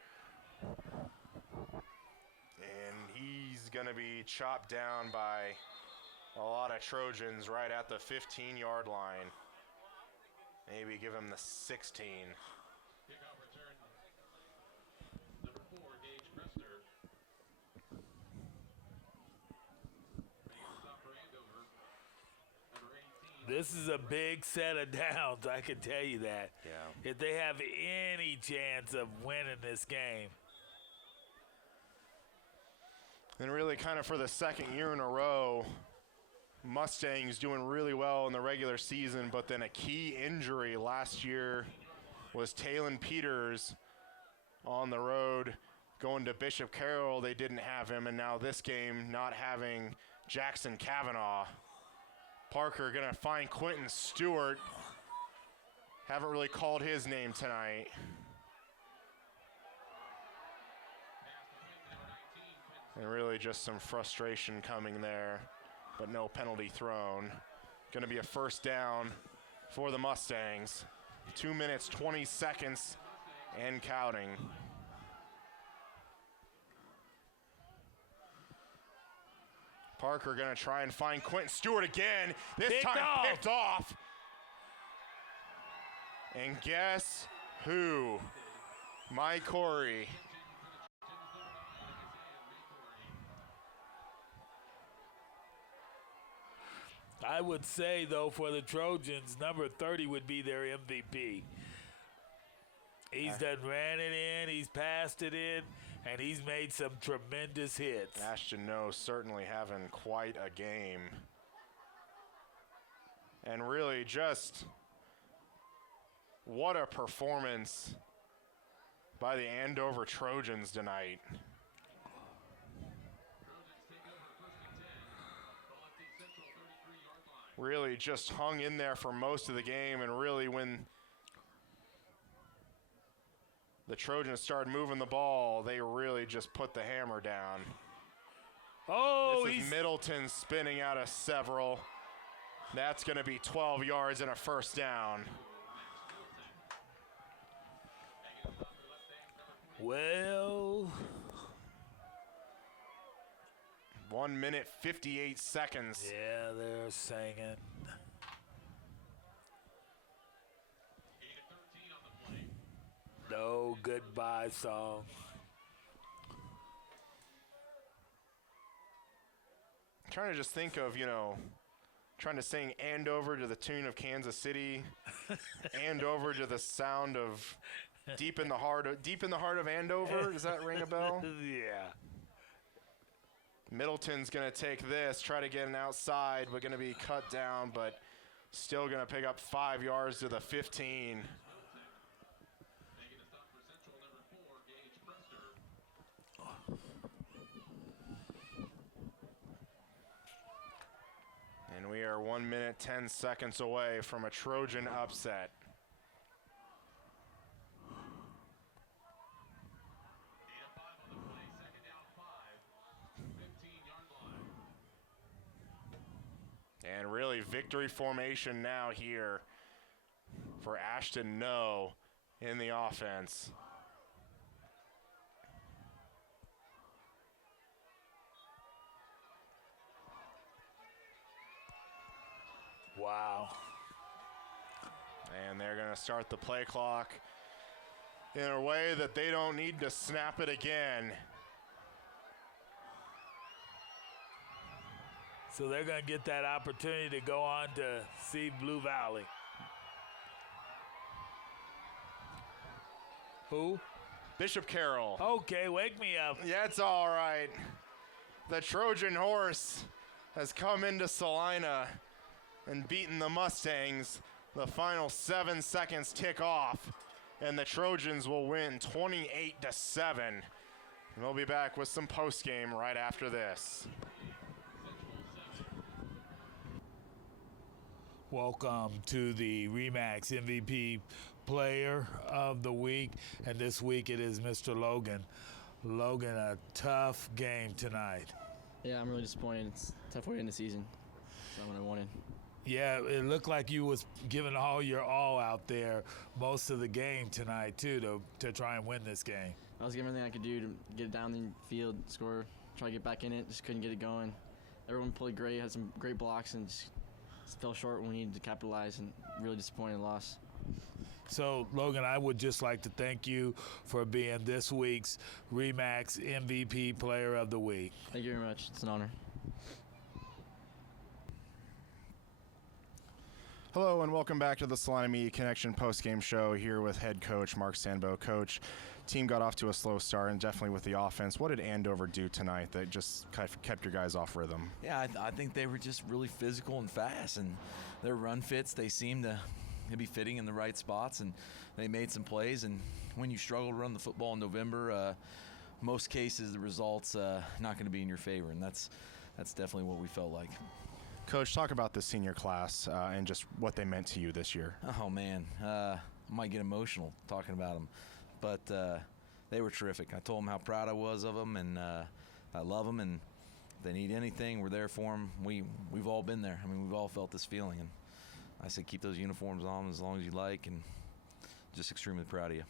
And he's going to be chopped down by a lot of Trojans right at the 15-yard line. Maybe give him the 16. Kickoff return. Number 4, Gage Prester. Stop for Andover. Number 18. This is a big set of downs, I can tell you that. Yeah. If they have any chance of winning this game. And really kind of for the second year in a row, Mustangs doing really well in the regular season, but then a key injury last year was Talon Peters on the road going to Bishop Carroll. They didn't have him, and now this game not having Jackson Kavanaugh. Parker going to find Quentin Stewart. Haven't really called his name tonight. And really just some frustration coming there, but no penalty thrown. Going to be a first down for the Mustangs. 2 minutes, 20 seconds, and counting. Parker going to try and find Quentin Stewart again. This time picked off. And guess who? Mike Corey. I would say, though, for the Trojans, number 30 would be their MVP. He's done ran it in, he's passed it in, and he's made some tremendous hits. Ashton No certainly having quite a game. And really just what a performance by the Andover Trojans tonight. Really just hung in there for most of the game, and really when the Trojans started moving the ball, they really just put the hammer down. Oh, this is Middleton spinning out of several. That's going to be 12 yards and a first down. Well, 1 minute, 58 seconds. Yeah, they're singing. No goodbye song. Trying to just think of, trying to sing Andover to the tune of Kansas City, Andover to the sound of Deep in the Heart of Andover. Does that ring a bell? Yeah. Middleton's going to take this, try to get an outside, but going to be cut down, but still going to pick up 5 yards to the 15. And we are 1 minute, 10 seconds away from a Trojan upset. And really victory formation now here for Ashton No in the offense. Wow. And they're going to start the play clock in a way that they don't need to snap it again. So they're going to get that opportunity to go on to see Blue Valley. Who? Bishop Carroll. Okay, wake me up. Yeah, it's all right. The Trojan horse has come into Salina and beaten the Mustangs. The final 7 seconds tick off, and the Trojans will win 28-7. And we'll be back with some postgame right after this. Welcome to the RE/MAX MVP Player of the Week, and this week it is Mr. Logan. Logan, a tough game tonight. Yeah, I'm really disappointed. It's a tough way to end the season. It's not what I wanted. Yeah, it looked like you was giving all your all out there most of the game tonight, too, to try and win this game. I was giving everything I could do to get it down the field, score, try to get back in it. Just couldn't get it going. Everyone played great, had some great blocks, and just fell short when we needed to capitalize, and really disappointed loss. So, Logan, I would just like to thank you for being this week's RE/MAX MVP Player of the Week. Thank you very much. It's an honor. Hello and welcome back to the Salina Media Connection postgame show here with head coach Mark Sandbo. Coach, team got off to a slow start and definitely with the offense. What did Andover do tonight that just kept your guys off rhythm? Yeah, I think they were just really physical and fast, and their run fits, they seemed to be fitting in the right spots, and they made some plays. And when you struggle to run the football in November, most cases the results not going to be in your favor, and that's definitely what we felt like. Coach, talk about the senior class and just what they meant to you this year. Oh, man. I might get emotional talking about them, but they were terrific. I told them how proud I was of them, and I love them, and if they need anything, we're there for them. We've all been there. I mean, we've all felt this feeling, and I said keep those uniforms on as long as you like, and just extremely proud of you.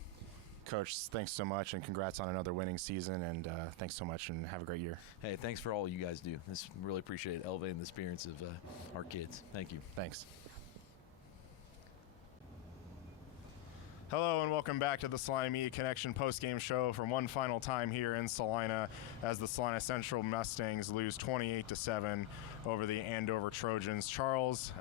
Coach, thanks so much, and congrats on another winning season, and thanks so much, and have a great year. Hey, thanks for all you guys do. Really appreciate it, elevating the experience of our kids. Thank you. Thanks. Hello and welcome back to the Salina Media Connection postgame show for one final time here in Salina as the Salina Central Mustangs lose 28-7 over the Andover Trojans. Charles,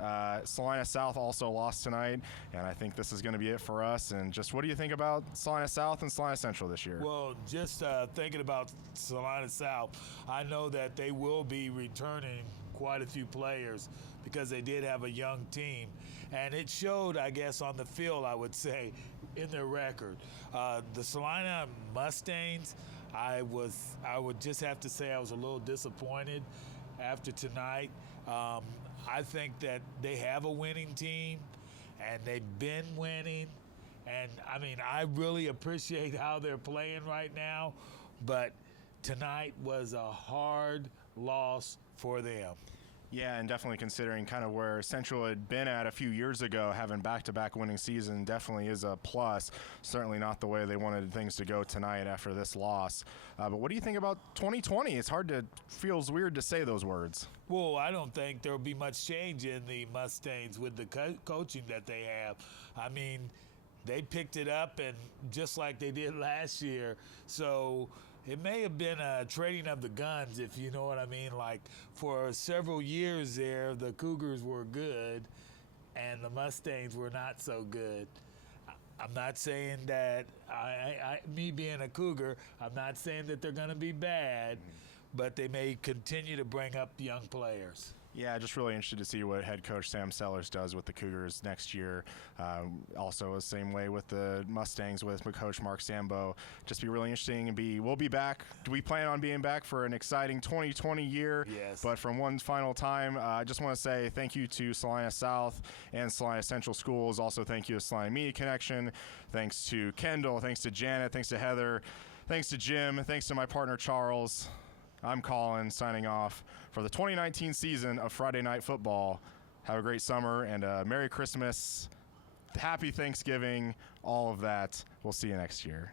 Salina South also lost tonight, and I think this is going to be it for us. And just what do you think about Salina South and Salina Central this year? Well, just thinking about Salina South, I know that they will be returning quite a few players because they did have a young team, and it showed, I guess, on the field, I would say, in their record. The Salina Mustangs, I would just have to say I was a little disappointed after tonight. I think that they have a winning team, and they've been winning, And, I mean, I really appreciate how they're playing right now, but tonight was a hard loss for them. Yeah, and definitely considering kind of where Central had been at a few years ago, having back-to-back winning season definitely is a plus. Certainly not the way they wanted things to go tonight after this loss. But what do you think about 2020? It's feels weird to say those words. Well, I don't think there will be much change in the Mustangs with the coaching that they have. I mean, they picked it up, and just like they did last year. So it may have been a trading of the guns, if you know what I mean. Like, for several years there, the Cougars were good, and the Mustangs were not so good. I'm not saying that, me being a Cougar, I'm not saying that they're going to be bad, but they may continue to bring up young players. Yeah, just really interested to see what head coach Sam Sellers does with the Cougars next year. Also, the same way with the Mustangs with coach Mark Sambo. Just be really interesting. And we'll be back. Do we plan on being back for an exciting 2020 year? Yes. But from one final time, I just want to say thank you to Salina South and Salina Central Schools. Also, thank you to Salina Media Connection. Thanks to Kendall. Thanks to Janet. Thanks to Heather. Thanks to Jim. Thanks to my partner Charles. I'm Colin, signing off for the 2019 season of Friday Night Football. Have a great summer and a Merry Christmas, Happy Thanksgiving, all of that. We'll see you next year.